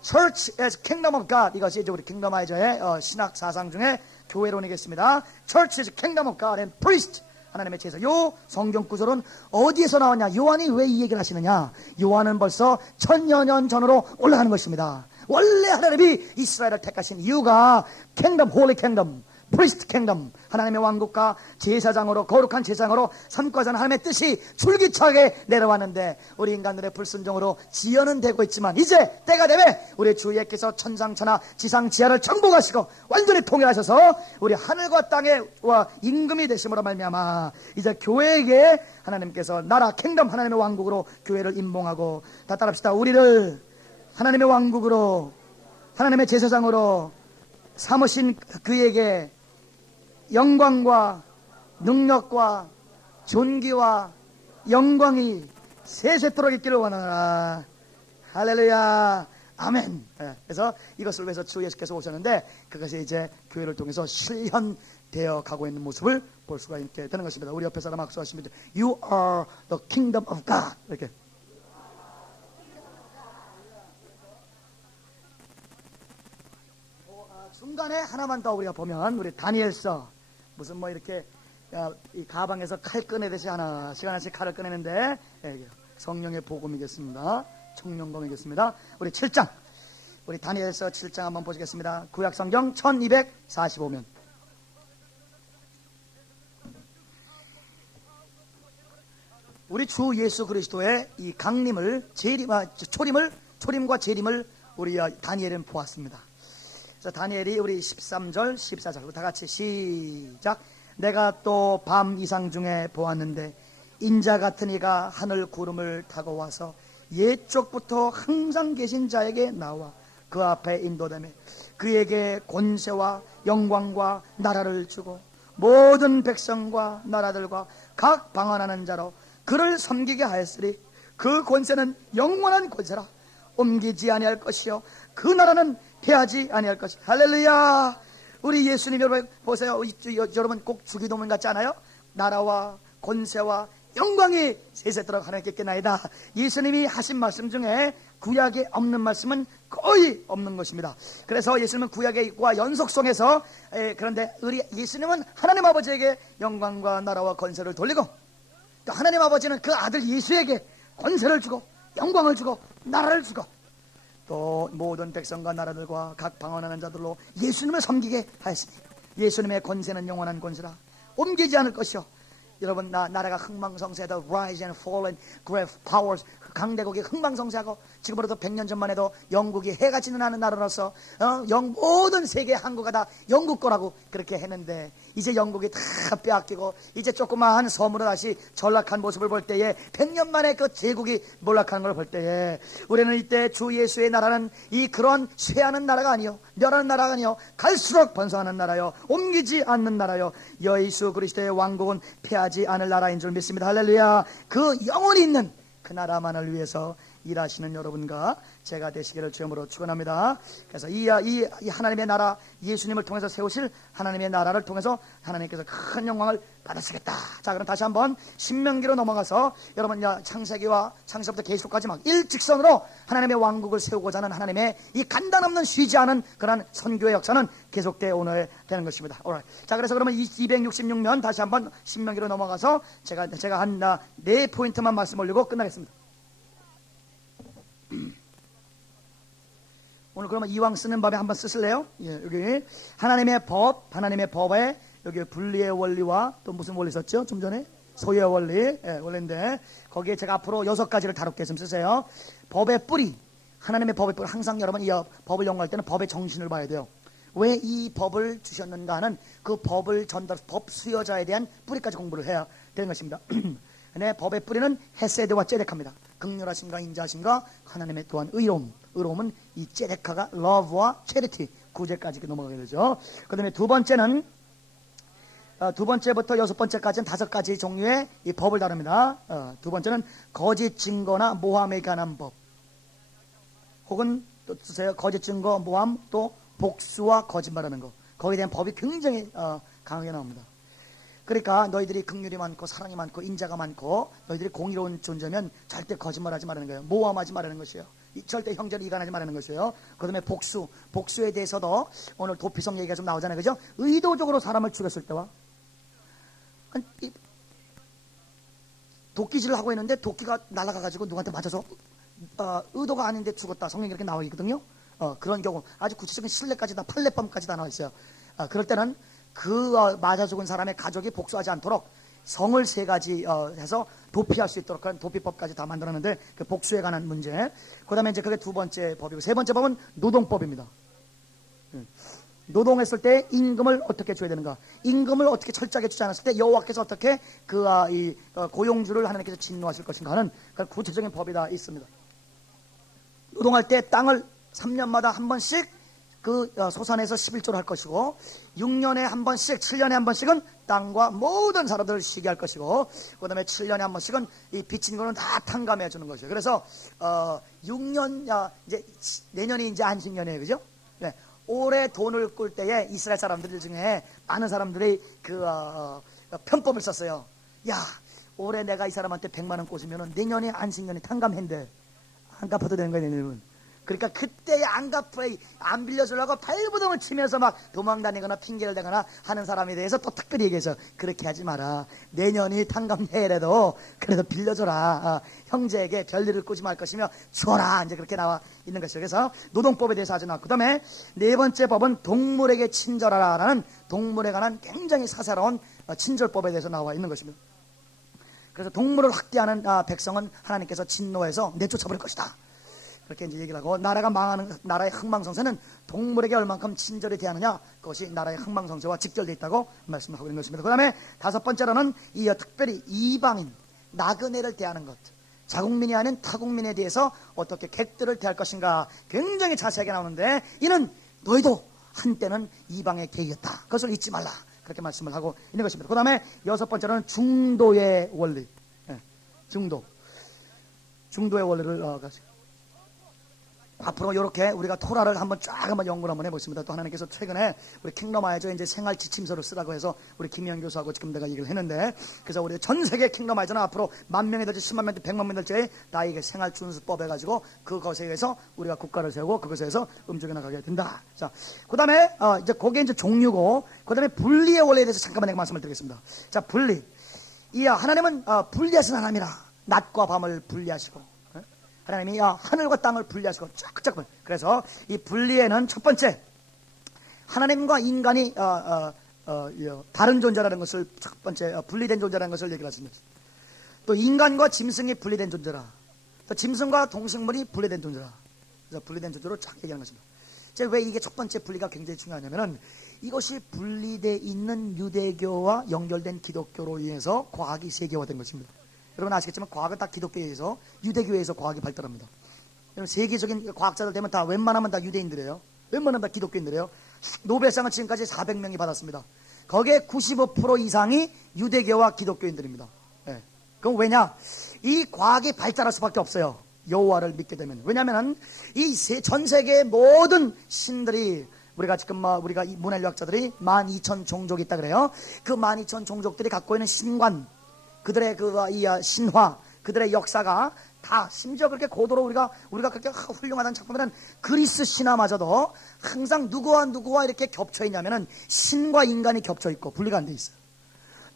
Church as Kingdom of God, 이것이 이제 우리 킹덤아이저의 신학 사상 중에 교회론이겠습니다. Church is Kingdom of God and Priest, 하나님의 제사. 요 성경 구절은 어디에서 나왔냐? 요한이 왜 이 얘기를 하시느냐? 요한은 벌써 1000여 년 전으로 올라가는 것입니다. 원래 하나님이 이스라엘을 택하신 이유가 킹덤, 홀리 킹덤, 프리스트 킹덤, 하나님의 왕국과 제사장으로, 거룩한 제사장으로 삼고자 하는 하나님의 뜻이 줄기차게 내려왔는데 우리 인간들의 불순종으로 지연은 되고 있지만 이제 때가 되면 우리 주 예수께서 천상천하 지상지하를 정복하시고 완전히 통일하셔서 우리 하늘과 땅의 임금이 되심으로 말미암아 이제 교회에게 하나님께서 나라, 킹덤, 하나님의 왕국으로 교회를 임봉하고, 다 따라합시다. 우리를 하나님의 왕국으로, 하나님의 제사장으로 삼으신 그에게 영광과 능력과 존귀와 영광이 세세토록 있기를 원하노라. 할렐루야. 아멘. 그래서 이것을 위해서 주 예수께서 오셨는데 그것이 이제 교회를 통해서 실현되어 가고 있는 모습을 볼 수가 있게 되는 것입니다. 우리 옆에 사람 악수하십니다. You are the kingdom of God. 이렇게. 중간에 하나만 더 우리가 보면 우리 다니엘서, 무슨 뭐 이렇게 이 가방에서 칼 꺼내듯이 하나씩 칼을 꺼내는데 성령의 복음이겠습니다. 청룡봉이겠습니다. 우리 7장, 우리 다니엘서 7장 한번 보시겠습니다. 구약성경 1245면 우리 주 예수 그리스도의 이 강림을, 초림과 재림을 우리 다니엘은 보았습니다. 다니엘이 우리 13절 14절 다 같이 시작. 내가 또 밤 이상 중에 보았는데 인자 같은 이가 하늘 구름을 타고 와서 옛적부터 항상 계신 자에게 나와 그 앞에 인도되며 그에게 권세와 영광과 나라를 주고 모든 백성과 나라들과 각 방언하는 자로 그를 섬기게 하였으리. 그 권세는 영원한 권세라. 옮기지 아니할 것이요 그 나라는 패하지 아니할 것이. 할렐루야. 우리 예수님 여러분 보세요. 여러분 꼭 주기도문 같지 않아요? 나라와 권세와 영광이 세세토록 하나님께 있겠나이다. 예수님이 하신 말씀 중에 구약에 없는 말씀은 거의 없는 것입니다. 그래서 예수님은 구약의 연속성에서 그런데 우리 예수님은 하나님 아버지에게 영광과 나라와 권세를 돌리고, 또 하나님 아버지는 그 아들 예수에게 권세를 주고 영광을 주고 나라를 주고 또 모든 백성과 나라들과 각 방언하는 자들로 예수님을 섬기게 하였으니 예수님의 권세는 영원한 권세라. 옮기지 않을 것이요. 여러분 나라가 흥망성쇠하다 rise and fall and grave powers, 강대국이 흥망성쇠하고 지금으로부터 100년 전만 해도 영국이 해가 지는 않은 나라로서 모든 세계 항구가 다 영국 거라고 그렇게 했는데, 이제 영국이 다 빼앗기고 이제 조그마한 섬으로 다시 전락한 모습을 볼 때에, 100년 만에 그 제국이 몰락하는 걸 볼 때에, 우리는 이때 주 예수의 나라는 이 그런 쇠하는 나라가 아니요, 멸하는 나라가 아니요, 갈수록 번성하는 나라요, 옮기지 않는 나라요, 예수 그리스도의 왕국은 패하지 않을 나라인 줄 믿습니다. 할렐루야. 그 영원히 있는 그 나라만을 위해서 일하시는 여러분과 제가 되시기를 주님으로 축원합니다. 그래서 이 하나님의 나라, 예수님을 통해서 세우실 하나님의 나라를 통해서 하나님께서 큰 영광을 받으시겠다. 자, 그럼 다시 한번 신명기로 넘어가서 여러분, 창세기와 창세부터 계시록까지 막 일직선으로 하나님의 왕국을 세우고자 하는 하나님의 이 간단없는 쉬지 않은 그런 선교의 역사는 계속되어 오늘 되는 것입니다. 자, 그래서 그러면 266면 다시 한번 신명기로 넘어가서 제가 한 4포인트만 말씀 올리고 끝나겠습니다. 오늘 그러면 이왕 쓰는 법에 한번 쓰실래요? 예, 여기 하나님의 법에 여기 분리의 원리와 또 무슨 원리 썼죠? 좀 전에 소유의 원리, 원리인데 거기에 제가 앞으로 6가지를 다룰게. 좀 쓰세요. 법의 뿌리, 하나님의 법의 뿌리. 항상 여러분 이 법을 연구할 때는 법의 정신을 봐야 돼요. 왜 이 법을 주셨는가 하는 그 법을 법 수여자에 대한 뿌리까지 공부를 해야 되는 것입니다. 네, 법의 뿌리는 헤세드와 ጼ데카입니다. 긍휼하심과 인자하심과 하나님의 또한 의로움은 이 ጼ데카가 love와 charity, 구제까지 넘어가게 되죠. 그 다음에 두 번째는 두 번째부터 6번째까지는 5가지 종류의 이 법을 다룹니다. 두 번째는 거짓 증거나 모함에 관한 법, 혹은 또 쓰세요. 거짓 증거, 모함, 또 복수와 거짓말하는 거, 거기에 대한 법이 굉장히 강하게 나옵니다. 그러니까 너희들이 긍휼이 많고 사랑이 많고 인자가 많고 너희들이 공의로운 존재면 절대 거짓말하지 말라는 거예요. 모함하지 말라는 것이에요. 절대 형제를 이간하지 말라는 것이에요. 그 다음에 복수에 대해서도 오늘 도피성 얘기가 좀 나오잖아요, 그죠? 의도적으로 사람을 죽였을 때와, 도끼질을 하고 있는데 도끼가 날아가가지고 누구한테 맞아서 의도가 아닌데 죽었다, 성경에 이렇게 나와 있거든요. 그런 경우 아주 구체적인 신뢰까지 다, 판례법까지 다 나와 있어요. 그럴 때는 맞아 죽은 사람의 가족이 복수하지 않도록 성을 3가지 해서 도피할 수 있도록 그런 도피법까지 다 만들었는데, 그 복수에 관한 문제. 그 다음에 이제 그게 2번째 법이고, 3번째 법은 노동법입니다. 노동했을 때 임금을 어떻게 줘야 되는가, 임금을 어떻게 철저하게 주지 않았을 때 여호와께서 어떻게 고용주를 하나님께서 진노하실 것인가 하는 그런 구체적인 법이 다 있습니다. 노동할 때 땅을 3년마다 한 번씩 소산에서 11조를 할 것이고, 6년에 한 번씩, 7년에 한 번씩은 땅과 모든 사람들을 쉬게 할 것이고, 그 다음에 7년에 한 번씩은 이 빚진 거는 다 탕감해 주는 것이에요. 그래서 6년, 이제 내년이 이제 안식년이에요, 그죠? 네. 올해 돈을 꿀 때에 이스라엘 사람들 중에 많은 사람들이 편법을 썼어요. 야, 올해 내가 이 사람한테 100만 원 꽂으면 내년에 안식년이 탕감한대. 안 갚아도 되는 거예요, 내년은. 그러니까 그때 안 빌려주려고 발부동을 치면서 막 도망다니거나 핑계를 대거나 하는 사람에 대해서 또 특별히 얘기해서, 그렇게 하지 마라. 내년이 탕감해라도 그래도 빌려줘라. 형제에게 별일을 꾸지 말 것이며 줘라. 이제 그렇게 나와 있는 것이죠. 그래서 노동법에 대해서 아주 나왔고, 그 다음에 4번째 법은 동물에게 친절하라라는 동물에 관한 굉장히 사사로운 친절법에 대해서 나와 있는 것입니다. 그래서 동물을 학대하는 백성은 하나님께서 진노해서 내쫓아버릴 것이다. 그렇게 이제 얘기를 하고, 나라가 망하는, 나라의 흥망성쇠는 동물에게 얼만큼 친절히 대하느냐, 그것이 나라의 흥망성쇠와 직결되어 있다고 말씀을 하고 있는 것입니다. 그 다음에 5번째로는 특별히 이방인, 나그네를 대하는 것, 자국민이 아닌 타국민에 대해서 어떻게 객들을 대할 것인가 굉장히 자세하게 나오는데, 이는 너희도 한때는 이방의 개이었다, 그것을 잊지 말라, 그렇게 말씀을 하고 있는 것입니다. 그 다음에 6번째로는 중도의 원리, 중도의 원리를 가지고 앞으로 이렇게 우리가 토라를 한번 연구를 한번 해보겠습니다. 또 하나님께서 최근에 우리 킹덤아이저 이제 생활 지침서를 쓰라고 해서 우리 김희영 교수하고 지금 내가 얘기를 했는데, 그래서 우리 전 세계 킹덤아이저는 앞으로 10,000명이 될지 10만 명, 100만 명 될지 다 이게 생활 준수법 해가지고 그것에 의해서 우리가 국가를 세우고 그것에 의해서 움직여 나가게 된다. 자, 그 다음에 이제 그게 이제 종류고, 그 다음에 분리의 원리에 대해서 잠깐만 내가 말씀을 드리겠습니다. 자, 분리. 하나님은 분리하신 하나님이라. 낮과 밤을 분리하시고, 하나님이 하늘과 땅을 분리하시고 쫙쫙. 그래서 이 분리에는 첫 번째, 하나님과 인간이 다른 존재라는 것을 첫 번째 분리된 존재라는 것을 얘기를 하십니다. 또 인간과 짐승이 분리된 존재라. 또 짐승과 동식물이 분리된 존재다. 그래서 분리된 존재로 쫙 얘기하는 것입니다. 제가 왜 이게 첫 번째 분리가 굉장히 중요하냐면은 이것이 분리되어 있는 유대교와 연결된 기독교로 인해서 과학이 세계화된 것입니다. 여러분 아시겠지만 과학은 다 기독교에 의해서 유대교에 의해서 과학이 발달합니다. 여러분 세계적인 과학자들 되면 다 웬만하면 다 유대인들이에요. 웬만하면 다 기독교인들이에요. 노벨상은 지금까지 400명이 받았습니다. 거기에 95% 이상이 유대교와 기독교인들입니다. 예. 그럼 왜냐? 이 과학이 발달할 수밖에 없어요. 여호와를 믿게 되면. 왜냐하면 이 전 세계의 모든 신들이 우리가 지금 우리가 이 문화인류학자들이 12,000 종족이 있다 그래요. 그 12,000 종족들이 갖고 있는 신관, 그들의 이 신화, 그들의 역사가 다 심지어 그렇게 고도로 우리가 그렇게 훌륭하다는 작품들은 그리스 신화마저도 항상 누구와 이렇게 겹쳐 있냐면은 신과 인간이 겹쳐 있고 분리가 안 돼 있어요.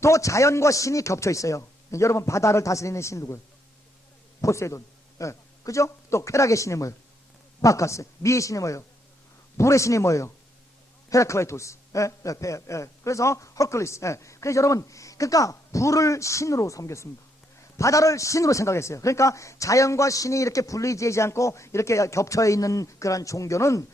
또 자연과 신이 겹쳐 있어요. 여러분 바다를 다스리는 신 누구예요? 포세이돈. 예. 그죠? 또 쾌락의 신이 뭐예요? 바카스. 미의 신이 뭐예요? 불의 신이 뭐예요? 헤라클레이토스. 예? 그래서 허클리스. 예. 그래서 여러분 그러니까 불을 신으로 섬겼습니다. 바다를 신으로 생각했어요. 그러니까 자연과 신이 이렇게 분리되지 않고 이렇게 겹쳐 있는 그런 종교는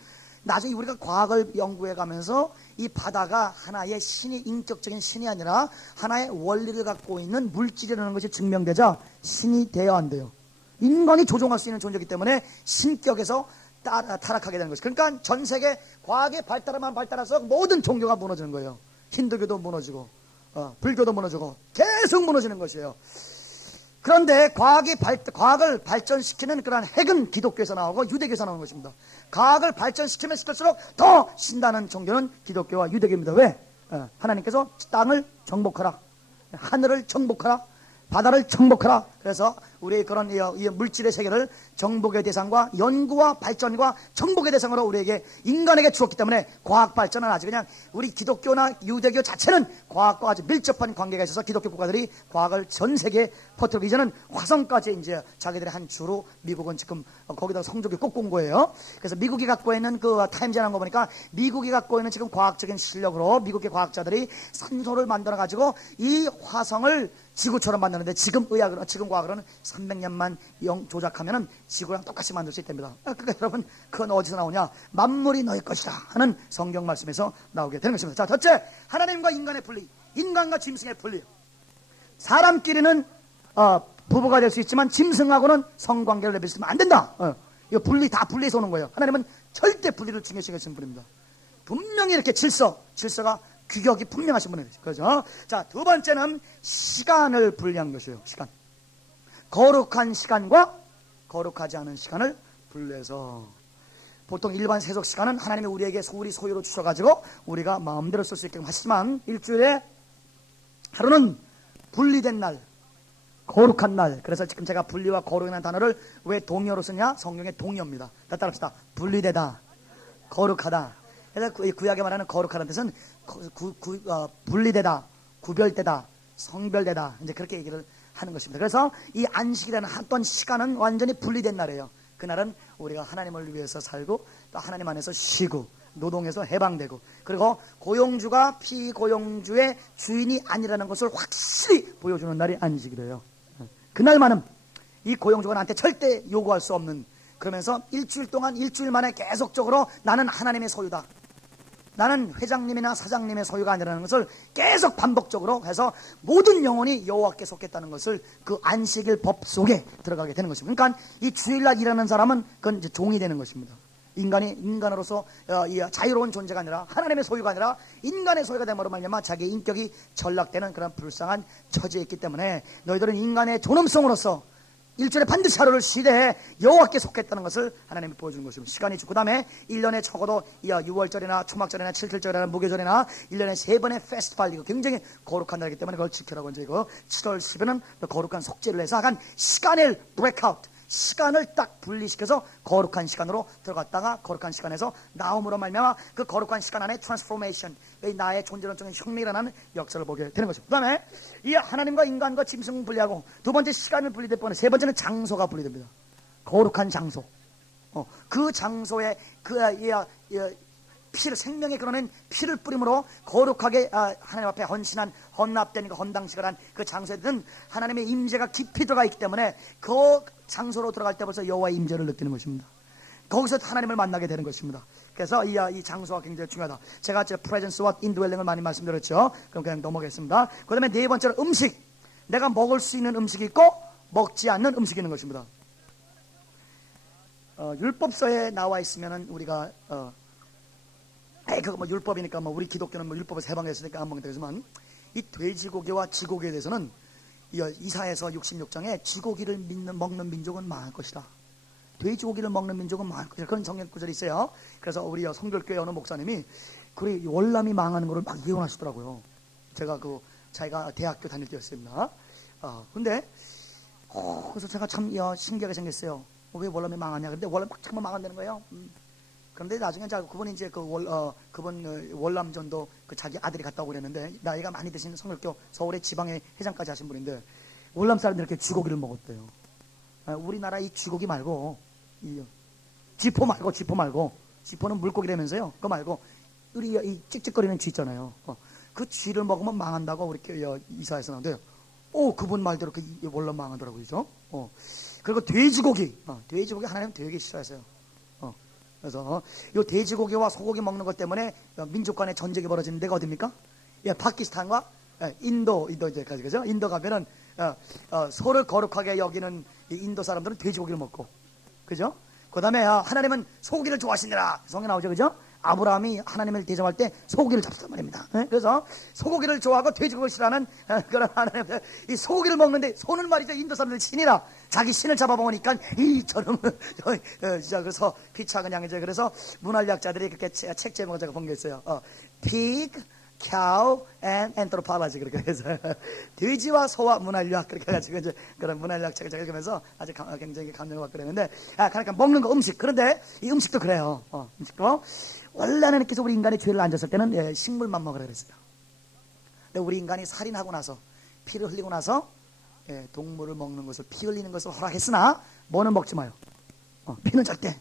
나중에 우리가 과학을 연구해 가면서 이 바다가 하나의 신이 인격적인 신이 아니라 하나의 원리를 갖고 있는 물질이라는 것이 증명되자 신이 돼야 안 돼요. 인간이 조종할 수 있는 존재이기 때문에 신격에서 타락하게 되는 것이. 그러니까 전 세계 과학의 발달만 발달해서 모든 종교가 무너지는 거예요. 힌두교도 무너지고 불교도 무너지고 계속 무너지는 것이에요. 그런데 과학을 발전시키는 그런 핵은 기독교에서 나오고 유대교에서 나오는 것입니다. 과학을 발전시키면 시킬수록 더 신다는 종교는 기독교와 유대교입니다. 왜? 하나님께서 땅을 정복하라, 하늘을 정복하라, 바다를 정복하라. 그래서 우리의 그런 이 물질의 세계를 정복의 대상과 연구와 발전과 정복의 대상으로 우리에게 인간에게 주었기 때문에 과학 발전은 아주 그냥 우리 기독교나 유대교 자체는 과학과 아주 밀접한 관계가 있어서 기독교 국가들이 과학을 전 세계에 퍼뜨리고 이제는 화성까지 이제 자기들의 한 주로 미국은 지금 거기다 성적이 꼭 온 거예요. 그래서 미국이 갖고 있는 그 타임즈라는 거 보니까 미국이 갖고 있는 지금 과학적인 실력으로 미국의 과학자들이 산소를 만들어 가지고 이 화성을 지구처럼 만드는데 지금 과학으로는 300년만 조작하면은 지구랑 똑같이 만들 수 있답니다. 그러니까 여러분 그건 어디서 나오냐? 만물이 너희 것이다 하는 성경 말씀에서 나오게 되는 것입니다. 자, 첫째, 하나님과 인간의 분리, 인간과 짐승의 분리. 사람끼리는 부부가 될 수 있지만 짐승하고는 성관계를 맺으면 안 된다. 이거 다 분리해서 오는 거예요. 하나님은 절대 분리를 중요시 여기시는 분입니다. 분명히 이렇게 질서가 규격이 분명하신 분이에요. 그렇죠? 자, 두 번째는 시간을 분리한 것이에요. 시간. 거룩한 시간과 거룩하지 않은 시간을 분리해서 보통 일반 세속 시간은 하나님이 우리에게 우리 소유로 주셔가지고 우리가 마음대로 쓸 수 있게 하시지만 일주일에 하루는 분리된 날, 거룩한 날. 그래서 지금 제가 분리와 거룩이라는 단어를 왜 동의어로 쓰냐? 성경의 동의어입니다. 다 따라합시다. 분리되다, 거룩하다. 그래서 구약에 말하는 거룩하다는 뜻은 분리되다, 구별되다, 성별되다. 이제 그렇게 얘기를 하는 것입니다. 그래서 이 안식이라는 어떤 시간은 완전히 분리된 날이에요. 그날은 우리가 하나님을 위해서 살고 또 하나님 안에서 쉬고 노동에서 해방되고 그리고 고용주가 피고용주의 주인이 아니라는 것을 확실히 보여주는 날이 안식이래요. 그날만은 이 고용주가 나한테 절대 요구할 수 없는, 그러면서 일주일 만에 계속적으로 나는 하나님의 소유다, 나는 회장님이나 사장님의 소유가 아니라는 것을 계속 반복적으로 해서 모든 영혼이 여호와께 속했다는 것을 그 안식일 법 속에 들어가게 되는 것입니다. 그러니까 이 주일날 일하는 사람은 그건 이제 종이 되는 것입니다. 인간으로서 자유로운 존재가 아니라 하나님의 소유가 아니라 인간의 소유가 됨으로 말미암아 자기의 인격이 전락되는 그런 불쌍한 처지에 있기 때문에 너희들은 인간의 존엄성으로서 일주일에 반드시 하루를 쉬되 여호와께 속했다는 것을 하나님이 보여주는 것입니다. 시간이 그 다음에 1년에 적어도 6월절이나 초막절이나 칠칠절이나 무교절이나 1년에 3번의 페스티벌, 이거 굉장히 거룩한 날이기 때문에 그걸 지키라고 이제 이거 7월 10일은 거룩한 속죄를 해서 약간 시간을 브레이크아웃, 시간을 딱 분리시켜서 거룩한 시간으로 들어갔다가 거룩한 시간에서 나옴으로 말미암아 그 거룩한 시간 안에 트랜스포메이션, 나의 존재론적인 혁명이 일어나는 역사를 보게 되는 것입니다. 그 다음에 이 하나님과 인간과 짐승 분리하고 두 번째 시간을 분리될 뻔해 세 번째는 장소가 분리됩니다. 거룩한 장소. 그 장소에 피를, 생명의 근원인 피를 뿌림으로 거룩하게 하나님 앞에 헌신한, 헌납된 그 헌당식을 한 그 장소에는 하나님의 임재가 깊이 들어가 있기 때문에 그 장소로 들어갈 때 벌써 여호와의 임재를 느끼는 것입니다. 거기서 하나님을 만나게 되는 것입니다. 그래서 이 장소가 굉장히 중요하다. 제가 프레젠스와 인드웰링을 많이 말씀드렸죠. 그럼 그냥 넘어가겠습니다. 그 다음에 네 번째로 음식. 내가 먹을 수 있는 음식이 있고 먹지 않는 음식이 있는 것입니다. 율법서에 나와 있으면은 우리가 그거 뭐 율법이니까 뭐 우리 기독교는 뭐 율법에서 해방했으니까 안 먹는다 그러지만, 이 돼지고기와 쥐고기에 대해서는 이사야서 66장에 쥐고기를 먹는 민족은 망할 것이다. 돼지고기를 먹는 민족은 망할 것이다. 그런 성경 구절이 있어요. 그래서 우리 성결교회 어느 목사님이 그리 월남이 망하는 거를 막 예언하시더라고요. 자기가 대학교 다닐 때였습니다. 근데 그래서 제가 참 신기하게 생겼어요. 왜 월남이 망하냐. 근데 월남 막 참만 망한다는 거예요. 그런데 나중에 그분이 이제 그분 월남전도 자기 아들이 갔다 오고 그랬는데, 나이가 많이 드신 성결교 서울의 지방의 회장까지 하신 분인데, 월남 사람들이 이렇게 쥐고기를 먹었대요. 우리나라 이 쥐고기 말고, 쥐포 말고, 쥐포는 물고기라면서요. 그거 말고, 우리 이 찍찍거리는 쥐 있잖아요. 그 쥐를 먹으면 망한다고 우리 이사에서 나오는데, 그분 말대로 월남 망하더라고요. 그죠? 그리고 돼지고기 하나님 되게 싫어하세요. 그래서 이 돼지고기와 소고기 먹는 것 때문에 민족 간의 전쟁이 벌어지는 데가 어딥니까? 파키스탄과 인도 이제까지, 그죠? 인도 가면은 소를 거룩하게 여기는 이 인도 사람들은 돼지고기를 먹고, 그죠? 그 다음에 하나님은 소고기를 좋아하시느라 성경 나오죠, 그죠? 아브라함이 하나님을 대접할 때 소고기를 잡았단 말입니다. 그래서 소고기를 좋아하고 돼지고기를 싫어하는 그런 하나님, 이 소고기를 먹는데, 소는 말이죠, 인도 사람들 신이라 자기 신을 잡아먹으니까 저놈은 진짜. 그래서 피차 그냥 이제, 그래서 문화학자들이 그렇게 책 제목을 제가 본 게 있어요. Pig, cow and anthropology, 그렇게 해서 돼지와 소와 문화유학, 그렇게 해가지고 이제 그런 문화유학 책을 제가 읽으면서 아주 굉장히 감명을 받고 그랬는데, 그러니까 먹는 거, 음식. 그런데 이 음식도 그래요. 음식도 원래 하나님께서 우리 인간의 죄를 안 졌을 때는 식물만 먹으라 그랬어요. 근데 우리 인간이 살인하고 나서, 피를 흘리고 나서 동물을 먹는 것을, 피 흘리는 것을 허락했으나 뭐는 먹지 마요. 피는 절대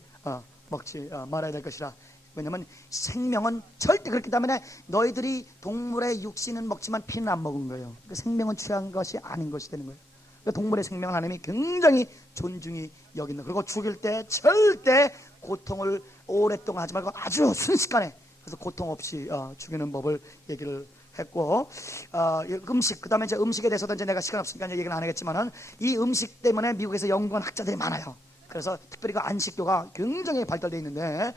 먹지 말아야 될 것이라. 왜냐면 생명은 절대, 그렇기 때문에 너희들이 동물의 육신은 먹지만 피는 안 먹은 거예요. 그 생명은 취한 것이 아닌 것이 되는 거예요. 그 동물의 생명을 하나님이 굉장히 존중히 여기는, 그리고 죽일 때 절대 고통을 오랫동안 하지 말고 아주 순식간에, 그래서 고통 없이 죽이는 법을 얘기를 했고, 음식, 그 다음에 이제 음식에 대해서도 이제 내가 시간 없으니까 이제 얘기는 안 하겠지만은, 이 음식 때문에 미국에서 연구한 학자들이 많아요. 그래서 특별히 그 안식교가 굉장히 발달되어 있는데,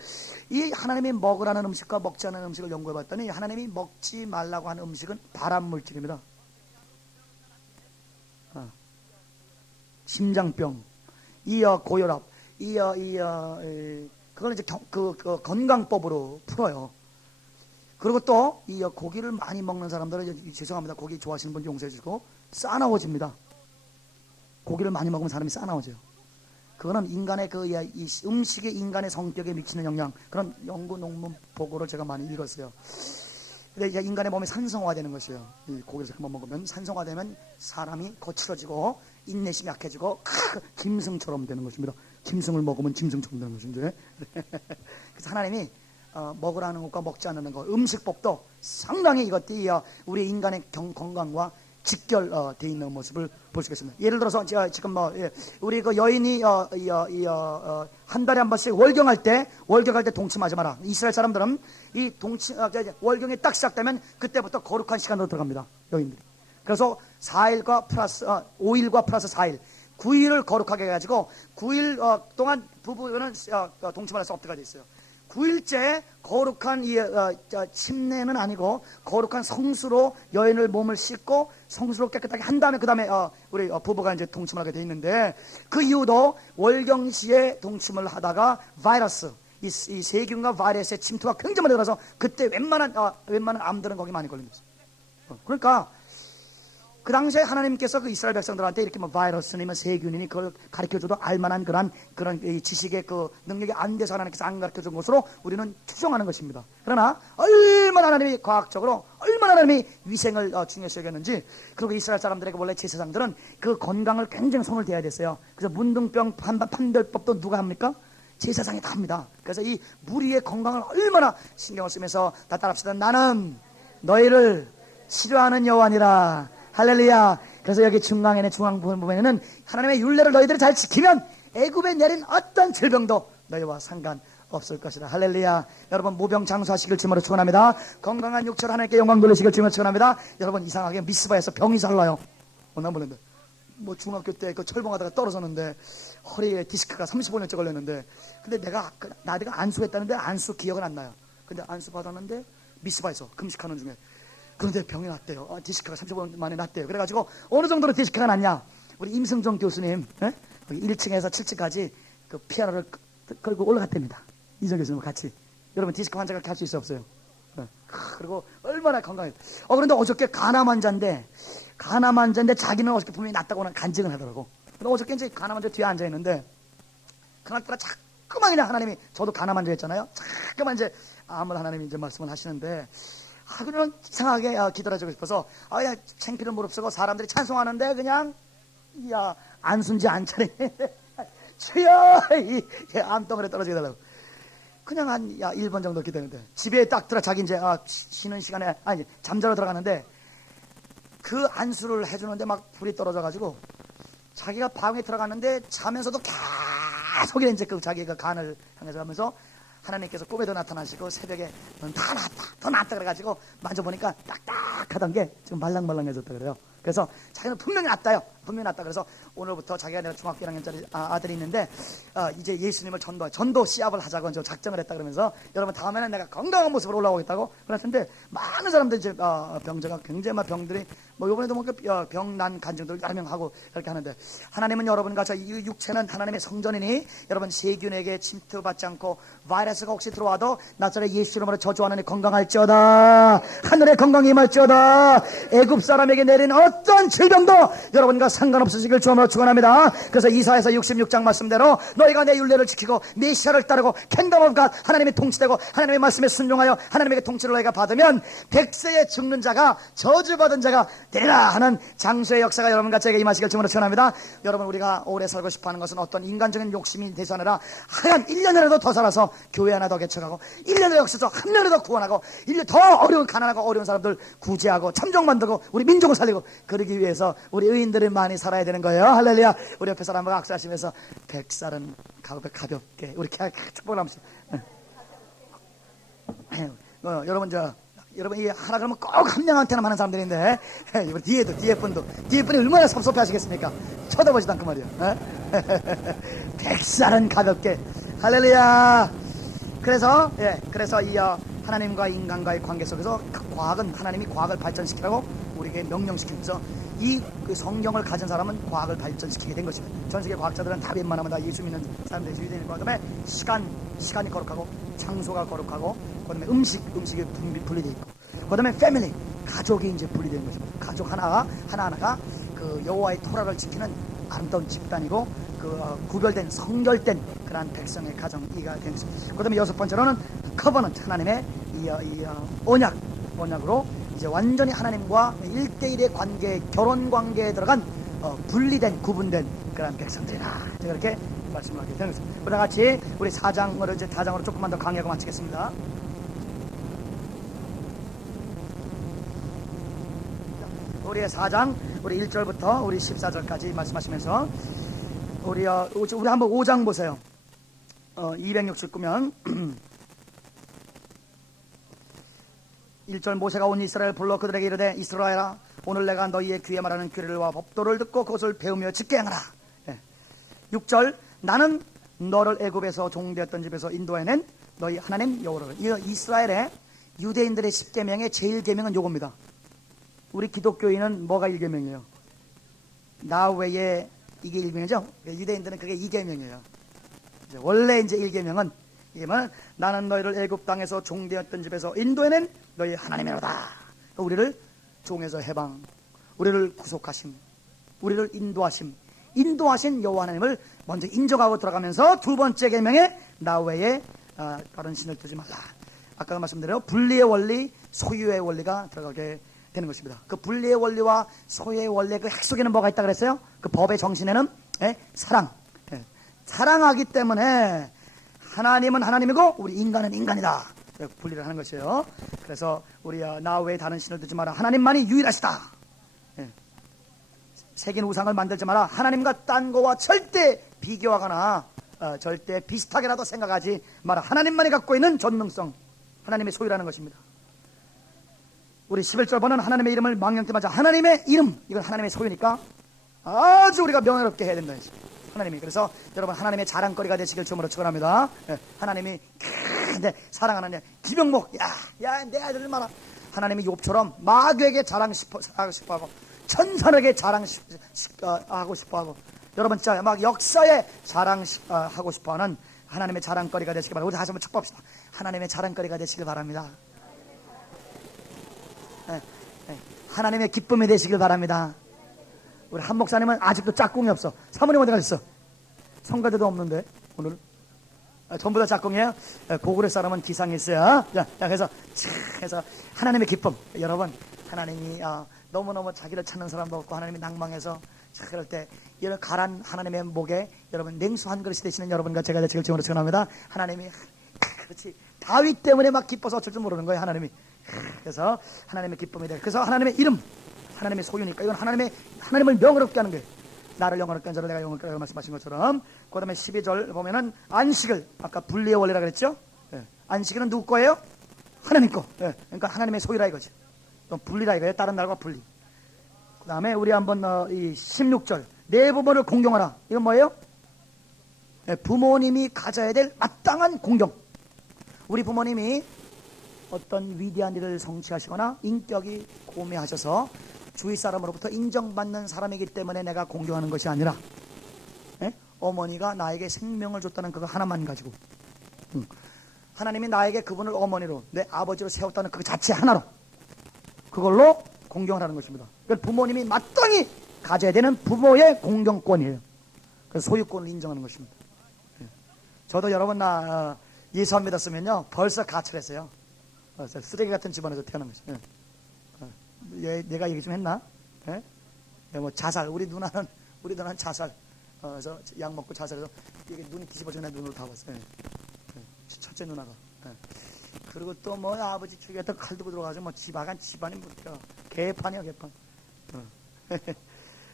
이 하나님이 먹으라는 음식과 먹지 않는 음식을 연구해 봤더니, 하나님이 먹지 말라고 하는 음식은 발암물질입니다. 심장병, 고혈압, 그걸 이제 건강법으로 풀어요. 그리고 또 이 고기를 많이 먹는 사람들은, 죄송합니다, 고기 좋아하시는 분 용서해 주시고, 싸나워집니다. 고기를 많이 먹으면 사람이 싸나워져요. 그거는 인간의 이 음식이 인간의 성격에 미치는 영향, 그런 연구 논문 보고를 제가 많이 읽었어요. 근데 이제 인간의 몸이 산성화되는 것이에요. 이 고기를 한번 먹으면 산성화되면 사람이 거칠어지고 인내심이 약해지고 짐승처럼 되는 것입니다. 짐승을 먹으면 짐승처럼 되는 것인데. 그래서 하나님이 먹으라는 것과 먹지 않는 것, 음식법도 상당히 이것들이 우리 인간의 건강과 직결되어 있는 모습을 볼 수 있습니다. 예를 들어서 지금 우리 그 여인이 한 달에 한 번씩 월경할 때 동침하지 마라. 이스라엘 사람들은 이 월경이 딱 시작되면 그때부터 거룩한 시간으로 들어갑니다, 여인들이. 그래서 4일과 플러스 5일과 플러스 4일 9일을 거룩하게 해가지고 9일 동안 부부는 동침할 수 없다가 돼 있어요. 9일째 거룩한 침례는 아니고 거룩한 성수로 여인을 몸을 씻고 성수로 깨끗하게 한 다음에, 그 다음에 우리 부부가 이제 동침을 하게 돼 있는데, 그 이유도 월경시에 동침을 하다가 바이러스, 이 세균과 바이러스의 침투가 굉장히 많이 들어서 그때 웬만한 암들은 거기 많이 걸립니다. 그러니까 그 당시에 하나님께서 그 이스라엘 백성들한테 이렇게 바이러스니 세균이니 그걸 가르쳐줘도 알만한 그런 지식의 그 능력이 안 돼서 하나님께서 안 가르쳐준 것으로 우리는 추정하는 것입니다. 그러나 얼마나 하나님이 과학적으로, 얼마나 하나님이 위생을 중요시 여겼는지. 그리고 이스라엘 사람들에게 원래 제사장들은 그 건강을 굉장히 손을 대야 됐어요. 그래서 문둥병 판별법도 누가 합니까? 제사상에 다 합니다. 그래서 이 무리의 건강을 얼마나 신경을 쓰면서 다 따라합시다. 나는 너희를 치료하는 여호와니라. 할렐루야. 그래서 여기 중앙에는 중앙 부분에는 하나님의 율례를 너희들이 잘 지키면 애굽에 내린 어떤 질병도 너희와 상관없을 것이다. 할렐루야. 여러분 무병장수하시길 주님으로 축원합니다. 건강한 육체로 하나님께 영광 돌리시길 주님으로 축원합니다. 여러분 이상하게 미스바에서 병이 잘 나요. 난 모르는데 뭐 중학교 때 그 철봉하다가 떨어졌는데 허리에 디스크가 35년째 걸렸는데 근데 내가 안수했다는데 안수 기억은 안 나요. 근데 안수 받았는데 미스바에서 금식하는 중에 그런데 병이 났대요. 디스크가 35년 만에 났대요. 그래가지고 어느 정도로 디스크가 났냐, 우리 임승종 교수님 1층에서 7층까지 그 피아노를 끌고 올라갔답니다. 이정 교수님 같이. 여러분 디스크 환자가 이렇게 할 수 있어 없어요? 그리고 얼마나 건강해. 그런데 어저께 간암 환자인데 자기는 어저께 분명히 낫다고는 간증을 하더라고. 근데 어저께 이제 간암 환자 뒤에 앉아 있는데 그날따라 자꾸만 그냥 하나님이, 저도 간암 환자였잖아요. 자꾸만 이제 하나님이 이제 말씀을 하시는데 그냥 이상하게 기다려주고 싶어서 야 창피를 무릅쓰고 사람들이 찬송하는데 그냥 안순지 안차리 주여 암덩어리에 떨어지게 달라고 그냥 한 1분 정도 기다렸는데 집에 딱 자기 이제 쉬는 시간에 잠자러 들어가는데 그 안수를 해주는데 막 불이 떨어져가지고 자기가 방에 들어갔는데 자면서도 계속 이제 그 자기가 간을 향해서 하면서 하나님께서 꿈에도 나타나시고 새벽에 넌 다 낫다 더 낫다 그래가지고 만져보니까 딱딱하던 게 지금 말랑말랑해졌다 그래요. 그래서 자기는 분명히 낫다요. 분명히 낫다. 그래서 오늘부터 자기가 내가 중학교 1학년짜리 아들이 있는데 이제 예수님을 전도 시합을 하자고 이제 작정을 했다 그러면서 여러분 다음에는 내가 건강한 모습으로 올라오겠다고 그랬는데 많은 사람들이 이제 병자가 굉장히 막 병들이 뭐 이번에도 뭐 병난 간증들 여러 명 하고 그렇게 하는데 하나님은 여러분과 저 육체는 하나님의 성전이니 여러분 세균에게 침투받지 않고 바이러스가 혹시 들어와도 나사렛 예수 이름으로 저주하는 건강할지어다. 하늘의 건강이 임할지어다. 애굽 사람에게 내린 어떤 질병도 여러분과 상관없으시길 주님으로 축원합니다. 그래서 이사야서 66장 말씀대로 너희가 내 율례를 지키고 메시아를 따르고 킹덤 오브 갓 하나님의 통치되고 하나님의 말씀에 순종하여 하나님에게 통치를 너희가 받으면 100세에 죽는 자가 저주받은 자가 되리라 하는 장수의 역사가 여러분과 저에게 임하시길 주님으로 축원합니다. 여러분 우리가 오래 살고 싶어하는 것은 어떤 인간적인 욕심이 돼서 아니라 하얀 1년이라도 더 살아서 교회 하나 더 개척하고 1년을 역사서 한 명을 더 구원하고 1년 더 어려운 가난하고 어려운 사람들 구제하고 참종 만들고 우리 민족을 살리고 그러기 위해서 우리 의인들이 많이 살아야 되는 거예요. 할렐루야. 우리 옆에 사람과 악수하시면서 100살은 가볍게 우리 축복을 합시다. 여러분 여러분 이 하라 그러면 꼭 한 명한테나 하는 사람들인데 이번 뒤에 분이 얼마나 섭섭해 하시겠습니까? 쳐다보지도 않고 말이야. 100살은 가볍게. 할렐루야. 그래서 이 하나님과 인간과의 관계 속에서 과학은 하나님이 과학을 발전시키라고 우리에게 명령시키면서 그 성경을 가진 사람은 과학을 발전시키게 된 것입니다. 전 세계 과학자들은 다 웬만하면 다 예수 믿는 사람들이 유대인일 것 같으면 시간이 거룩하고 장소가 거룩하고 그다음에 음식이 분리되어 있고 그다음에 패밀리 가족이 이제 분리되는 것입니다. 가족 하나하나가 그 여호와의 토라를 지키는 아름다운 집단이고 그 구별된 성결된 그러한 백성의 가정이가 되는 것입니다. 그다음에 6번째로는 커버넌트 하나님의 이 언약으로 이제 완전히 하나님과 1대1의 관계, 결혼 관계에 들어간 분리된 구분된 그런 백성들이라 그렇게 말씀을 하게 되는 것입니다. 우리 같이 우리 4장으로 이제 4장으로 조금만 더 강의하고 마치겠습니다. 우리의 4장 우리 1절부터 우리 14절까지 말씀하시면서 우리 한번 5장 보세요. 269면 1절 모세가 온 이스라엘 불러 그들에게 이르되 이스라엘아 오늘 내가 너희의 귀에 말하는 규례와 법도를 듣고 그것을 배우며 지켜 행하라. 6절 나는 너를 애굽에서 종되었던 집에서 인도해낸 너희 하나님 여호와를. 이스라엘의 유대인들의 10계명의 제일 계명은 요겁니다. 우리 기독교인은 뭐가 1계명이에요? 나 외에 이게 1계명이죠? 유대인들은 그게 2계명이에요. 원래 이제 1계명은 나는 너희를 애굽 땅에서 종되었던 집에서 인도해낸 너희 하나님이로다. 우리를 종에서 해방, 우리를 구속하심, 우리를 인도하신 여호와 하나님을 먼저 인정하고 들어가면서 두 번째 계명에 나 외에 다른 신을 두지 말라. 아까 말씀드린 분리의 원리, 소유의 원리가 들어가게 되는 것입니다. 그 분리의 원리와 소유의 원리의 그 핵 속에는 뭐가 있다 그랬어요? 그 법의 정신에는 사랑. 사랑하기 때문에 하나님은 하나님이고 우리 인간은 인간이다. 분리를 하는 것이에요. 그래서 우리 나 외에 다른 신을 두지 마라. 하나님만이 유일하시다. 예. 새긴 우상을 만들지 마라. 하나님과 딴 거와 절대 비교하거나 절대 비슷하게라도 생각하지 마라. 하나님만이 갖고 있는 전능성, 하나님의 소유라는 것입니다. 우리 11절 보는 하나님의 이름을 망령때 맞아. 하나님의 이름, 이건 하나님의 소유니까 아주 우리가 명예롭게 해야 된다. 하나님이. 그래서 여러분 하나님의 자랑거리가 되시길 주님으로 축원합니다. 하나님이 사랑하는 기병목, 야 내 아들 얼마나 하나님이 욥처럼 마귀에게 자랑하고 싶어하고 천사에게 자랑하고 싶어하고 여러분 진짜 막 역사에 자랑하고 싶어하는 하나님의 자랑거리가 되시길 바랍니다. 우리 다시 한번 축복합시다. 하나님의 자랑거리가 되시길 바랍니다. 하나님의 기쁨이 되시길 바랍니다. 우리 한 목사님은 아직도 짝꿍이 없어. 사모님 어디 가셨어? 성가대도 없는데 오늘 전부 다 짝꿍이에요. 고구려 사람은 기상이 있어요. 자, 그래서 하나님의 기쁨. 여러분 하나님이 너무너무 자기를 찾는 사람도 없고 하나님이 낭망해서 그럴 때 이런 가란 하나님의 목에 여러분 냉수 한 그릇이 되시는 여러분과 제가 되시길 주님으로 축원합니다. 하나님이 그렇지 다윗 때문에 막 기뻐서 어쩔 줄 모르는 거예요. 하나님이. 그래서 하나님의 기쁨이 돼. 그래서 하나님의 이름, 하나님의 소유니까 이건 하나님을 명예롭게 하는 거예요. 나를 영원롭게 한 자를 내가 영원롭게 하라고 말씀하신 것처럼. 그 다음에 12절 보면은 안식을 아까 분리의 원리라 그랬죠. 안식일은 누구 거예요? 하나님 거. 그러니까 하나님의 소유라 이거지. 또 분리라 이거예요. 다른 날과 분리. 그 다음에 우리 한번 이 16절 내 부모를 공경하라. 이건 뭐예요? 부모님이 가져야 될 마땅한 공경. 우리 부모님이 어떤 위대한 일을 성취하시거나 인격이 고매하셔서 주위 사람으로부터 인정받는 사람이기 때문에 내가 공경하는 것이 아니라 어머니가 나에게 생명을 줬다는 그거 하나만 가지고 하나님이 나에게 그분을 어머니로 내 아버지로 세웠다는 그 자체 하나로 그걸로 공경을 하는 것입니다. 그러니까 부모님이 마땅히 가져야 되는 부모의 공경권이에요. 그래서 소유권을 인정하는 것입니다. 저도 여러분 나 예수 안 믿었으면요 벌써 가출했어요. 쓰레기 같은 집안에서 태어난 거죠. 내가 얘기 좀 했나? 뭐 자살. 우리 누나는 자살. 그래서 약 먹고 자살해서 이게 눈이 뒤집어져 내 눈으로 다 봤어요. 첫째 누나가. 그리고 또 뭐 아버지 죽였다 칼 들고 들어가서 뭐 집안이 뭐 개판이야 개판.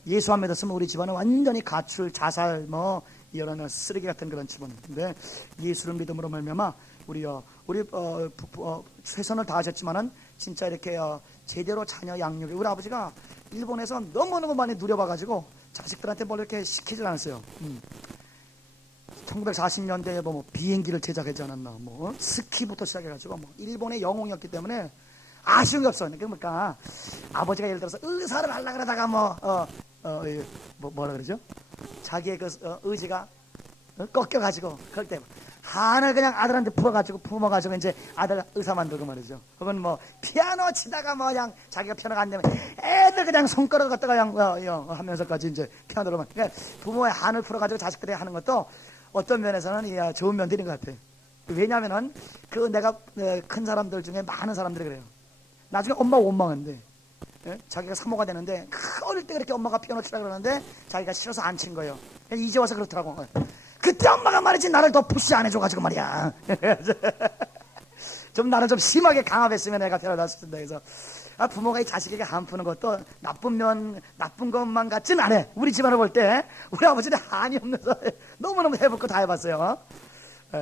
예수 안 믿었으면 우리 집안은 완전히 가출, 자살, 뭐 이런 쓰레기 같은 그런 집안인데 예수를 믿음으로 말미암아 우리 최선을 다하셨지만은 진짜 이렇게 제대로 자녀 양육이 우리 아버지가 일본에서 너무너무 많이 누려봐가지고 자식들한테 뭘 이렇게 시키질 않았어요. 1940년대에 뭐 비행기를 제작하지 않았나, 뭐 스키부터 시작해가지고 뭐 일본의 영웅이었기 때문에 아쉬운 게 없어. 그러니까 아버지가 예를 들어서 의사를 하려 그러다가 뭐라 그러죠? 자기의 그 의지가 꺾여가지고 그럴 때 한을 그냥 아들한테 품어가지고 이제 아들 의사 만들고 말이죠. 혹은 뭐 피아노 치다가 뭐 그냥 자기가 피아노가 안 되면 애들 그냥 손가락 갖다가 그냥 하면서까지 이제 피아노로만. 그러니까 부모의 한을 풀어가지고 자식들이 하는 것도 어떤 면에서는 좋은 면들인 것 같아요. 왜냐하면은 그 내가 큰 사람들 중에 많은 사람들이 그래요. 나중에 엄마 원망한데 자기가 사모가 되는데 어릴 때 그렇게 엄마가 피아노 치라 그러는데 자기가 싫어서 안 친 거예요. 이제 와서 그렇더라고. 그때 엄마가 말이지 나를 더 푸시 안 해줘가지고 말이야. 좀 나를 좀 심하게 강압했으면 내가 데려다줬을 텐데. 그래서 부모가 이 자식에게 한 푸는 것도 나쁜 것만 같진 않아. 우리 집안을 볼 때 우리 아버지는 한이 없는서 너무너무 해볼 거 다 해봤어요.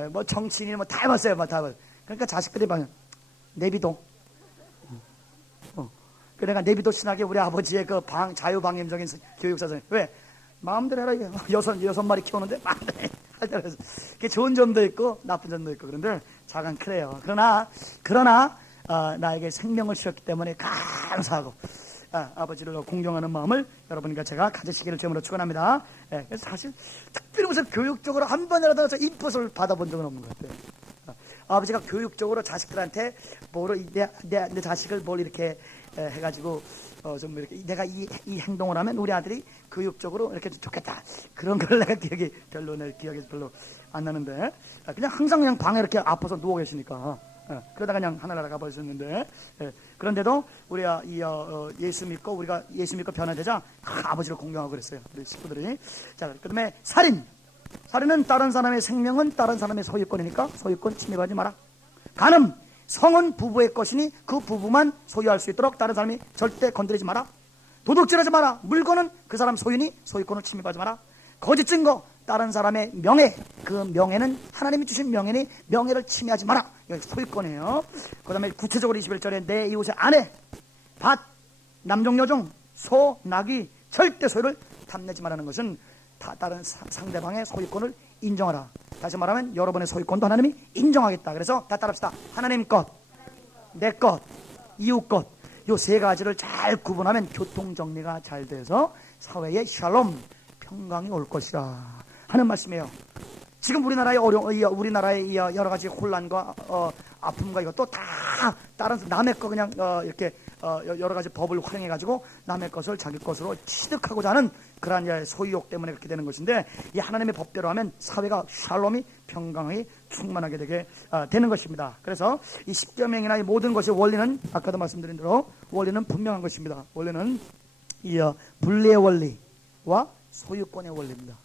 뭐 정치인이 뭐 다 해봤어요. 뭐 다 해봤어요. 그러니까 자식들이 막 내비도. 그러니까 내비도 신하게 우리 아버지의 그 자유방임적인 교육사상. 왜? 마음대로 해라. 이게 여섯 마리 키우는데 마음대로 해. 그게 좋은 점도 있고 나쁜 점도 있고 그런데 작은 그래요. 그러나 나에게 생명을 주셨기 때문에 감사하고 아버지를 공경하는 마음을 여러분과 제가 가지시기를 주님으로 축원합니다. 그래서 사실 특별히 무슨 교육적으로 한 번이라도 인풋을 받아본 적은 없는 것 같아요. 아버지가 교육적으로 자식들한테 내 자식을 뭘 이렇게 해가지고 좀 이렇게 내가 이 행동을 하면 우리 아들이 교육적으로 이렇게 좋겠다 그런 걸 내가 기억이 별로 안 나는데 그냥 항상 그냥 방에 이렇게 아파서 누워 계시니까 그러다가 그냥 하늘나라 가버리셨는데 그런데도 우리가 예수 믿고 변화되자 아버지를 공경하고 그랬어요. 우리 식구들이. 자, 그다음에 살인. 살인은 다른 사람의 생명은 다른 사람의 소유권이니까 소유권 침입하지 마라. 간음, 성은 부부의 것이니 그 부부만 소유할 수 있도록 다른 사람이 절대 건드리지 마라. 도둑질하지 마라. 물건은 그 사람 소유니 소유권을 침입하지 마라. 거짓 증거, 다른 사람의 명예, 그 명예는 하나님이 주신 명예니 명예를 침해하지 마라. 이거 소유권이에요. 그 다음에 구체적으로 21절에 내 이웃의 아내, 밭, 남종, 여종, 소, 나귀, 절대 소유를 탐내지 말라는 것은 다른 상대방의 소유권을 인정하라. 다시 말하면 여러분의 소유권도 하나님이 인정하겠다. 그래서 다 따라합시다. 하나님 것, 내 것, 이웃 것. 요 세 가지를 잘 구분하면 교통정리가 잘 돼서 사회에 샬롬, 평강이 올 것이라 하는 말씀이에요. 지금 우리나라의 여러 가지 혼란과 아픔과 이것도 다 다른 남의 거 그냥 이렇게 여러 가지 법을 활용해 가지고 남의 것을 자기 것으로 취득하고자 하는 그러한 소유욕 때문에 그렇게 되는 것인데, 이 하나님의 법대로 하면 사회가 샬롬이 평강이 충만하게 되게 되는 것입니다. 그래서 이 10계명이나 이 모든 것의 원리는 아까도 말씀드린 대로 원리는 분명한 것입니다. 원리는 이 분리의 원리와 소유권의 원리입니다.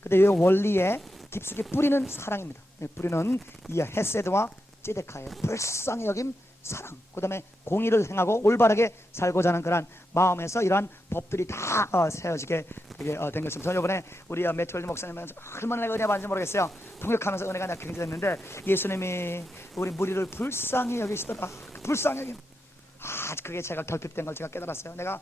근데 이 원리의 깊숙이 뿌리는 사랑입니다. 뿌리는 이 헤세드와 ጼ데카예요. 불쌍히 여김, 사랑. 그 다음에 공의를 행하고 올바르게 살고자 하는 그런 마음에서 이러한 법들이 다 세워지게 된 것입니다. 저는 이번에 우리 매튜 목사님은 얼마나 내가 은혜 받는지 모르겠어요. 통역하면서 은혜가 내가 굉장히 됐는데, 예수님이 우리 무리를 불쌍히 여기시더라. 불쌍히 여김. 그게 제가 결핍된 걸 제가 깨달았어요. 제가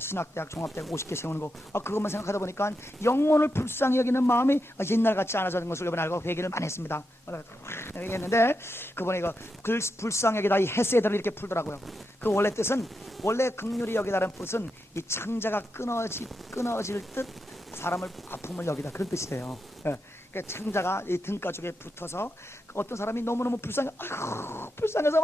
신학대학, 종합대학 50개 세우는 거, 그것만 생각하다 보니까 영혼을 불쌍히 여기는 마음이 옛날 같지 않아지는 것을 이번에 알고 회개를 많이 했습니다. 얘기했는데, 그번에 이거 불쌍히 여기다 이 헤세드를 이렇게 풀더라고요. 그 원래 뜻은, 원래 긍휼히 여기다는 뜻은 이 창자가 끊어질 듯 사람을 아픔을 여기다, 그런 뜻이래요. 그러니까 창자가 이 등가죽에 붙어서 어떤 사람이 너무너무 불쌍해서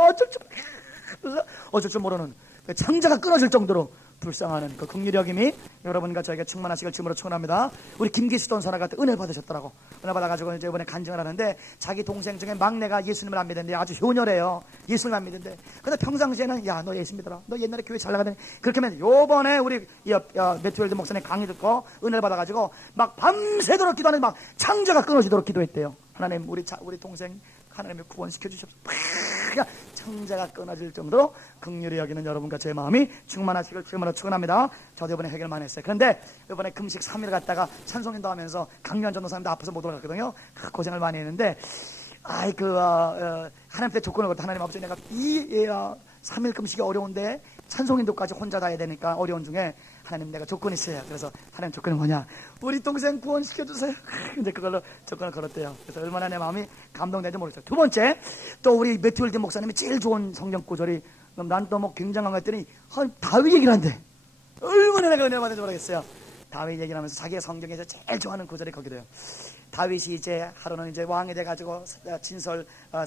어쩔 줄 모르는 창자가 끊어질 정도로 불쌍하는 그 긍휼의 여김이 여러분과 저에게 충만하시길 주님으로 축원합니다. 우리 김기수돈 선화가 은혜 받으셨더라고. 은혜 받아가지고 이제 이번에 간증을 하는데, 자기 동생 중에 막내가 예수님을 안 믿는데 아주 효녀래요. 예수님을 안 믿는데, 근데 평상시에는 야, 너 예수 믿어라, 너 옛날에 교회 잘 나가더니, 그렇게 하면 요번에 우리 매튜 목사님 강의 듣고 은혜를 받아가지고 막 밤새도록 기도하는, 막 창자가 끊어지도록 기도했대요. 하나님 우리 동생 하나님이 구원시켜 주십시오. 창자가 끊어질 정도로 긍휼히 여기는 여러분과 제 마음이 충만하시길 주님으로 축원합니다. 저도 이번에 해결 많이 했어요. 그런데 이번에 금식 3일 갔다가 찬송인도 하면서 강요한 전도사님도 아파서 못 올라갔거든요. 고생을 많이 했는데, 하나님께 조건을 걸고, 하나님 아버지, 내가 3일 금식이 어려운데 찬송인도까지 혼자 다 해야 되니까 어려운 중에 하나님 내가 조건이 있어요. 그래서 하나님 조건이 뭐냐, 우리 동생 구원시켜주세요. 이제 그걸로 조건을 걸었대요. 그래서 얼마나 내 마음이 감동되는지 모르겠어요. 두 번째, 또 우리 매튜 목사님이 제일 좋은 성경 구절이, 난 또 뭐 굉장한 거 했더니 다윗 얘기를 한대. 얼마나 내가 은혜를 받는지 모르겠어요. 다윗 얘기를 하면서 자기가 성경에서 제일 좋아하는 구절이 거기래요. 다윗이 이제 하루는 이제 왕이 돼가지고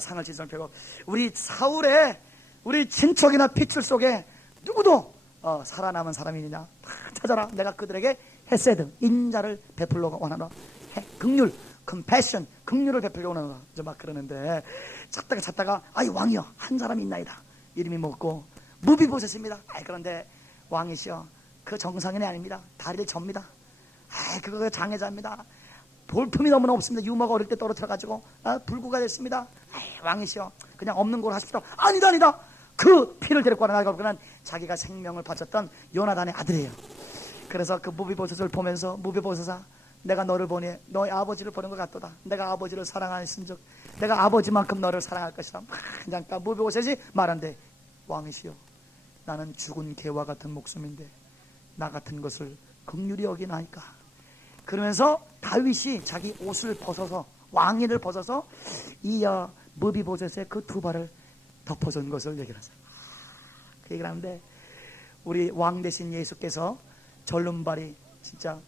상을 진설펴고, 우리 사울의 우리 친척이나 피출 속에 누구도 살아남은 사람이 있느냐 찾아라. 내가 그들에게 헤세드, 인자를 베풀려고 원하노라. 긍휼, 컴패션, 긍휼을 베풀려고 원하노라. 이제 막 그러는데, 찾다가 왕이여, 한 사람이 있나이다. 이름이 뭐고 무비보셋입니다. 그런데 왕이시여, 그 정상인이 아닙니다. 다리를 접니다. 그거 장애자입니다. 볼품이 너무나 없습니다. 유머가 어릴 때 떨어뜨려가지고 불구가 됐습니다. 왕이시여, 그냥 없는 걸 하십시오. 아니다. 그 피를 데리고 와라. 그는 자기가 생명을 바쳤던 요나단의 아들이에요. 그래서 그 무비보셋을 보면서, 무비보셋아, 내가 너를 보니 너의 아버지를 보는 것 같도다. 내가 아버지를 사랑하였은즉 내가 아버지만큼 너를 사랑할 것이다. 그러니까 무비보셋이 말한대, 왕이시여, 나는 죽은 개와 같은 목숨인데 나 같은 것을 긍휼히 여기나이까. 그러면서 다윗이 자기 옷을 벗어서, 왕위를 벗어서 이 무비보셋의 그 두 발을 덮어준 것을 얘기를 하세요. 그 얘기를 하는데, 우리 왕 대신 예수께서 절름발이 진짜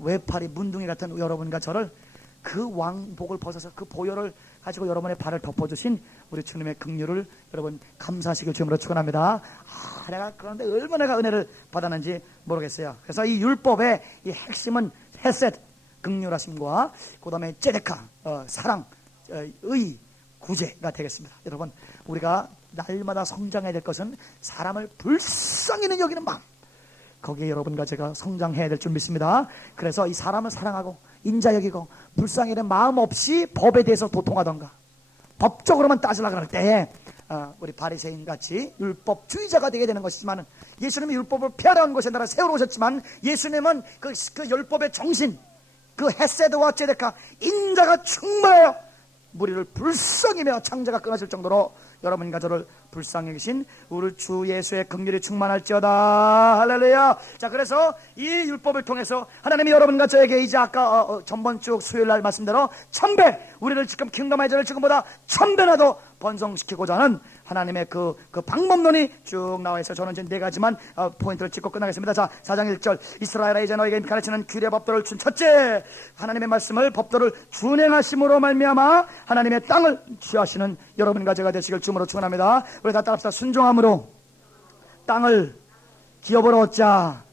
외팔이 문둥이 같은 여러분과 저를, 그 왕복을 벗어서 그 보혈을 가지고 여러분의 발을 덮어주신 우리 주님의 긍휼을 여러분 감사하시길 주님으로 축원합니다. 내가 그런데 얼마나 내가 은혜를 받았는지 모르겠어요. 그래서 이 율법의 이 핵심은 헤세드, 긍휼하심과 그 다음에 ጼ데카, 사랑, 의, 구제가 되겠습니다. 여러분, 우리가 날마다 성장해야 될 것은 사람을 불쌍히 여기는 마음, 거기에 여러분과 제가 성장해야 될 줄 믿습니다. 그래서 이 사람을 사랑하고 인자 여기고 불쌍히 된 마음 없이 법에 대해서 도통하던가 법적으로만 따지려고 할 때에 우리 바리새인 같이 율법주의자가 되게 되는 것이지만, 예수님이 율법을 폐하려는 것에 나라 세우러 오셨지만, 예수님은 그 율법의 정신, 그 헤세드와 제데카, 인자가 충만하여 무리를 불쌍히며 창자가 끊어질 정도로 여러분과 저를 불쌍히 계신 우리 주 예수의 긍휼이 충만할지어다. 할렐루야. 자, 그래서 이 율법을 통해서 하나님이 여러분과 저에게 이제 아까 전번 주 수요일 날 말씀대로 1000배, 우리를 지금 킹덤 아이전을 지금보다 1000배라도 번성시키고자 하는 하나님의 그 방법론이 쭉 나와 있어요. 저는 이제 4가지만 포인트를 찍고 끝나겠습니다. 자, 4장 1절. 이스라엘아, 이제 너에게 가르치는 규례 법도를 준 첫째, 하나님의 말씀을 법도를 준행하심으로 말미암아 하나님의 땅을 취하시는 여러분과 제가 되시길 주님으로 축원합니다. 우리 다 따라합시다. 순종함으로 땅을 기업으로 얻자.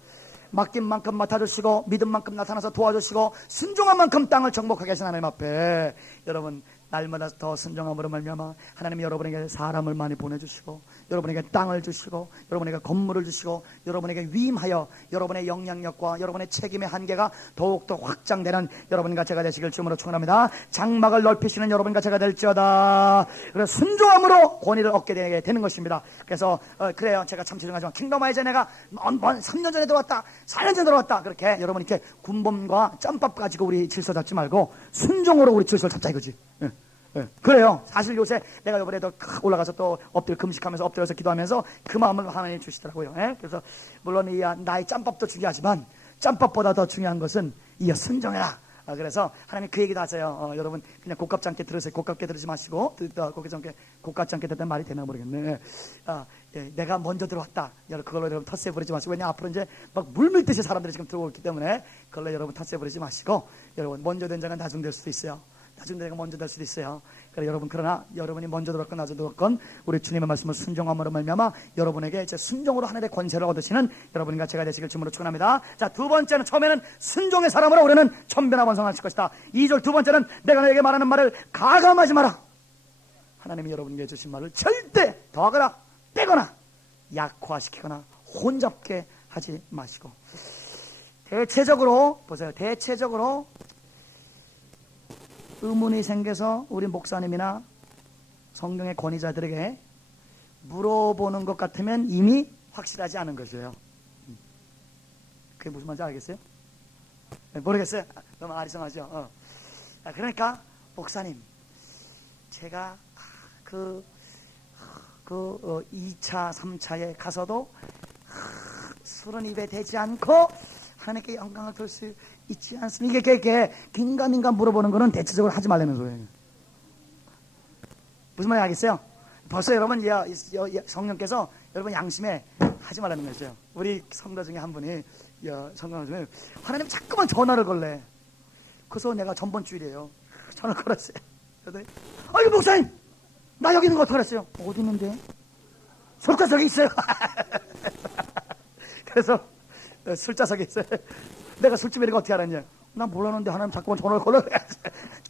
맡긴 만큼 맡아주시고 믿은 만큼 나타나서 도와주시고 순종한 만큼 땅을 정복하게 하신 하나님 앞에 여러분 날마다 더 순종함으로 말미암아 하나님이 여러분에게 사람을 많이 보내주시고 여러분에게 땅을 주시고 여러분에게 건물을 주시고 여러분에게 위임하여 여러분의 영향력과 여러분의 책임의 한계가 더욱더 확장되는 여러분과 제가 되시길 주님으로 축원합니다. 장막을 넓히시는 여러분과 제가 될지어다. 그래서 순종함으로 권위를 얻게 되는 것입니다. 그래서 그래요. 제가 참 죄송하지만 킹덤 아이제 내가 3년 전에 들어왔다, 4년 전에 들어왔다, 그렇게 여러분 이렇게 군범과 짬밥 가지고 우리 질서 잡지 말고 순종으로 우리 질서를 잡자 이거지. 그래요. 사실 요새 내가 이번에도 올라가서 또 엎드려 금식하면서 엎드려서 기도하면서 그 마음을 하나님 주시더라고요. 그래서 물론 이 나의 짬밥도 중요하지만 짬밥보다 더 중요한 것은 이 순종해라. 그래서 하나님 그 얘기도 하세요. 여러분 그냥 고깝지 않게 들으세요. 고깝게 들으지 마시고 고깝지 않게 듣는 말이 되나 모르겠네. 내가 먼저 들어왔다. 그걸로 여러분 텃세 부리지 마시고, 왜냐 앞으로 이제 막 물밀듯이 사람들이 지금 들어오고 있기 때문에 그걸로 여러분 텃세 부리지 마시고, 여러분 먼저 된 자가 나중될 수도 있어요. 나중에 내가 먼저 될 수도 있어요. 그래 여러분, 그러나 여러분이 먼저 들었건 나중에 들었건 우리 주님의 말씀을 순종함으로 말미암아 여러분에게 이제 순종으로 하늘의 권세를 얻으시는 여러분과 제가 되시길 주님으로 축원합니다. 자, 두 번째는 처음에는 순종의 사람으로 우리는 천변화 번성하실 것이다. 2절 두 번째는 내가 너에게 말하는 말을 가감하지 마라. 하나님이 여러분에게 주신 말을 절대 더하거나 빼거나 약화시키거나 혼잡게 하지 마시고, 대체적으로 보세요. 대체적으로 의문이 생겨서 우리 목사님이나 성경의 권위자들에게 물어보는 것 같으면 이미 확실하지 않은 것이에요. 그게 무슨 말인지 알겠어요? 모르겠어요? 너무 아리송하죠? 그러니까 목사님, 제가 2차 3차에 가서도 술은 입에 대지 않고 하나님께 영광을 돌 수 있지 않습니까? 이게 긴가민가 물어보는 거는 대체적으로 하지 말라는 소리예요. 무슨 말인지 알겠어요? 벌써 여러분 성령께서 여러분 양심에 하지 말라는 거죠. 우리 성도 중에 한 분이 성경 중에 하나님 자꾸만 전화를 걸래. 그래서 내가 전번 주일이에요. 전화를 걸었어요. 그랬더니 아이고 목사님, 나 여기 있는 거 어떡하랬어요? 어디 있는데? 술자석에 있어요. 그래서 술자석에 있어요. 내가 술집이니까 어떻게 알았냐? 나 몰랐는데 하나님 자꾸만 전화를 걸어.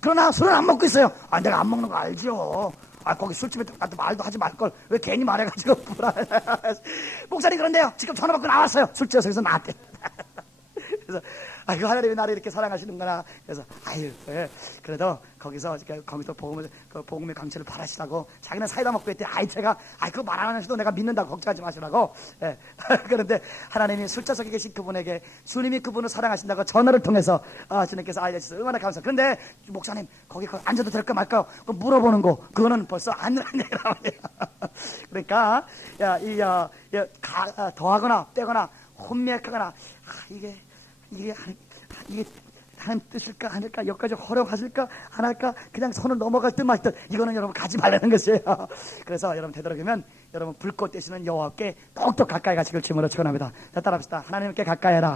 그러나 술은 안 먹고 있어요. 내가 안 먹는 거 알죠. 거기 술집에 가도 말도 하지 말걸 왜 괜히 말해가지고 불안해. 목사님, 그런데요 지금 전화 받고 나왔어요. 술집에서 나한테. 그래서 아이고, 하나님이 나를 이렇게 사랑하시는구나. 그래서 그래도 거기서 복음의 강체를 바라시라고 자기는 사이다 먹고 했더니 제가 그거 말 안 하셔도 내가 믿는다고 걱정하지 마시라고. 그런데 하나님이 술자석에 계신 그분에게 주님이 그분을 사랑하신다고 전화를 통해서 주님께서 알려주셔서 얼마나 감사해요. 그런데 목사님, 거기 앉아도 될까 말까요? 물어보는 거 그거는 벌써 안 하는 얘기라고 해요. 그러니까 더하거나 빼거나 혼미하거나 이게 하나님 뜻일까 아닐까, 여기까지 허용하실까 안 할까, 그냥 손을 넘어갈 듯 말 듯, 이거는 여러분 가지 말라는 것이에요. 그래서 여러분 되도록이면 여러분 불꽃 되시는 여호와께 더욱더 가까이 가시길 주님으로 축원합니다. 자, 따라합시다. 하나님께 가까이 해라.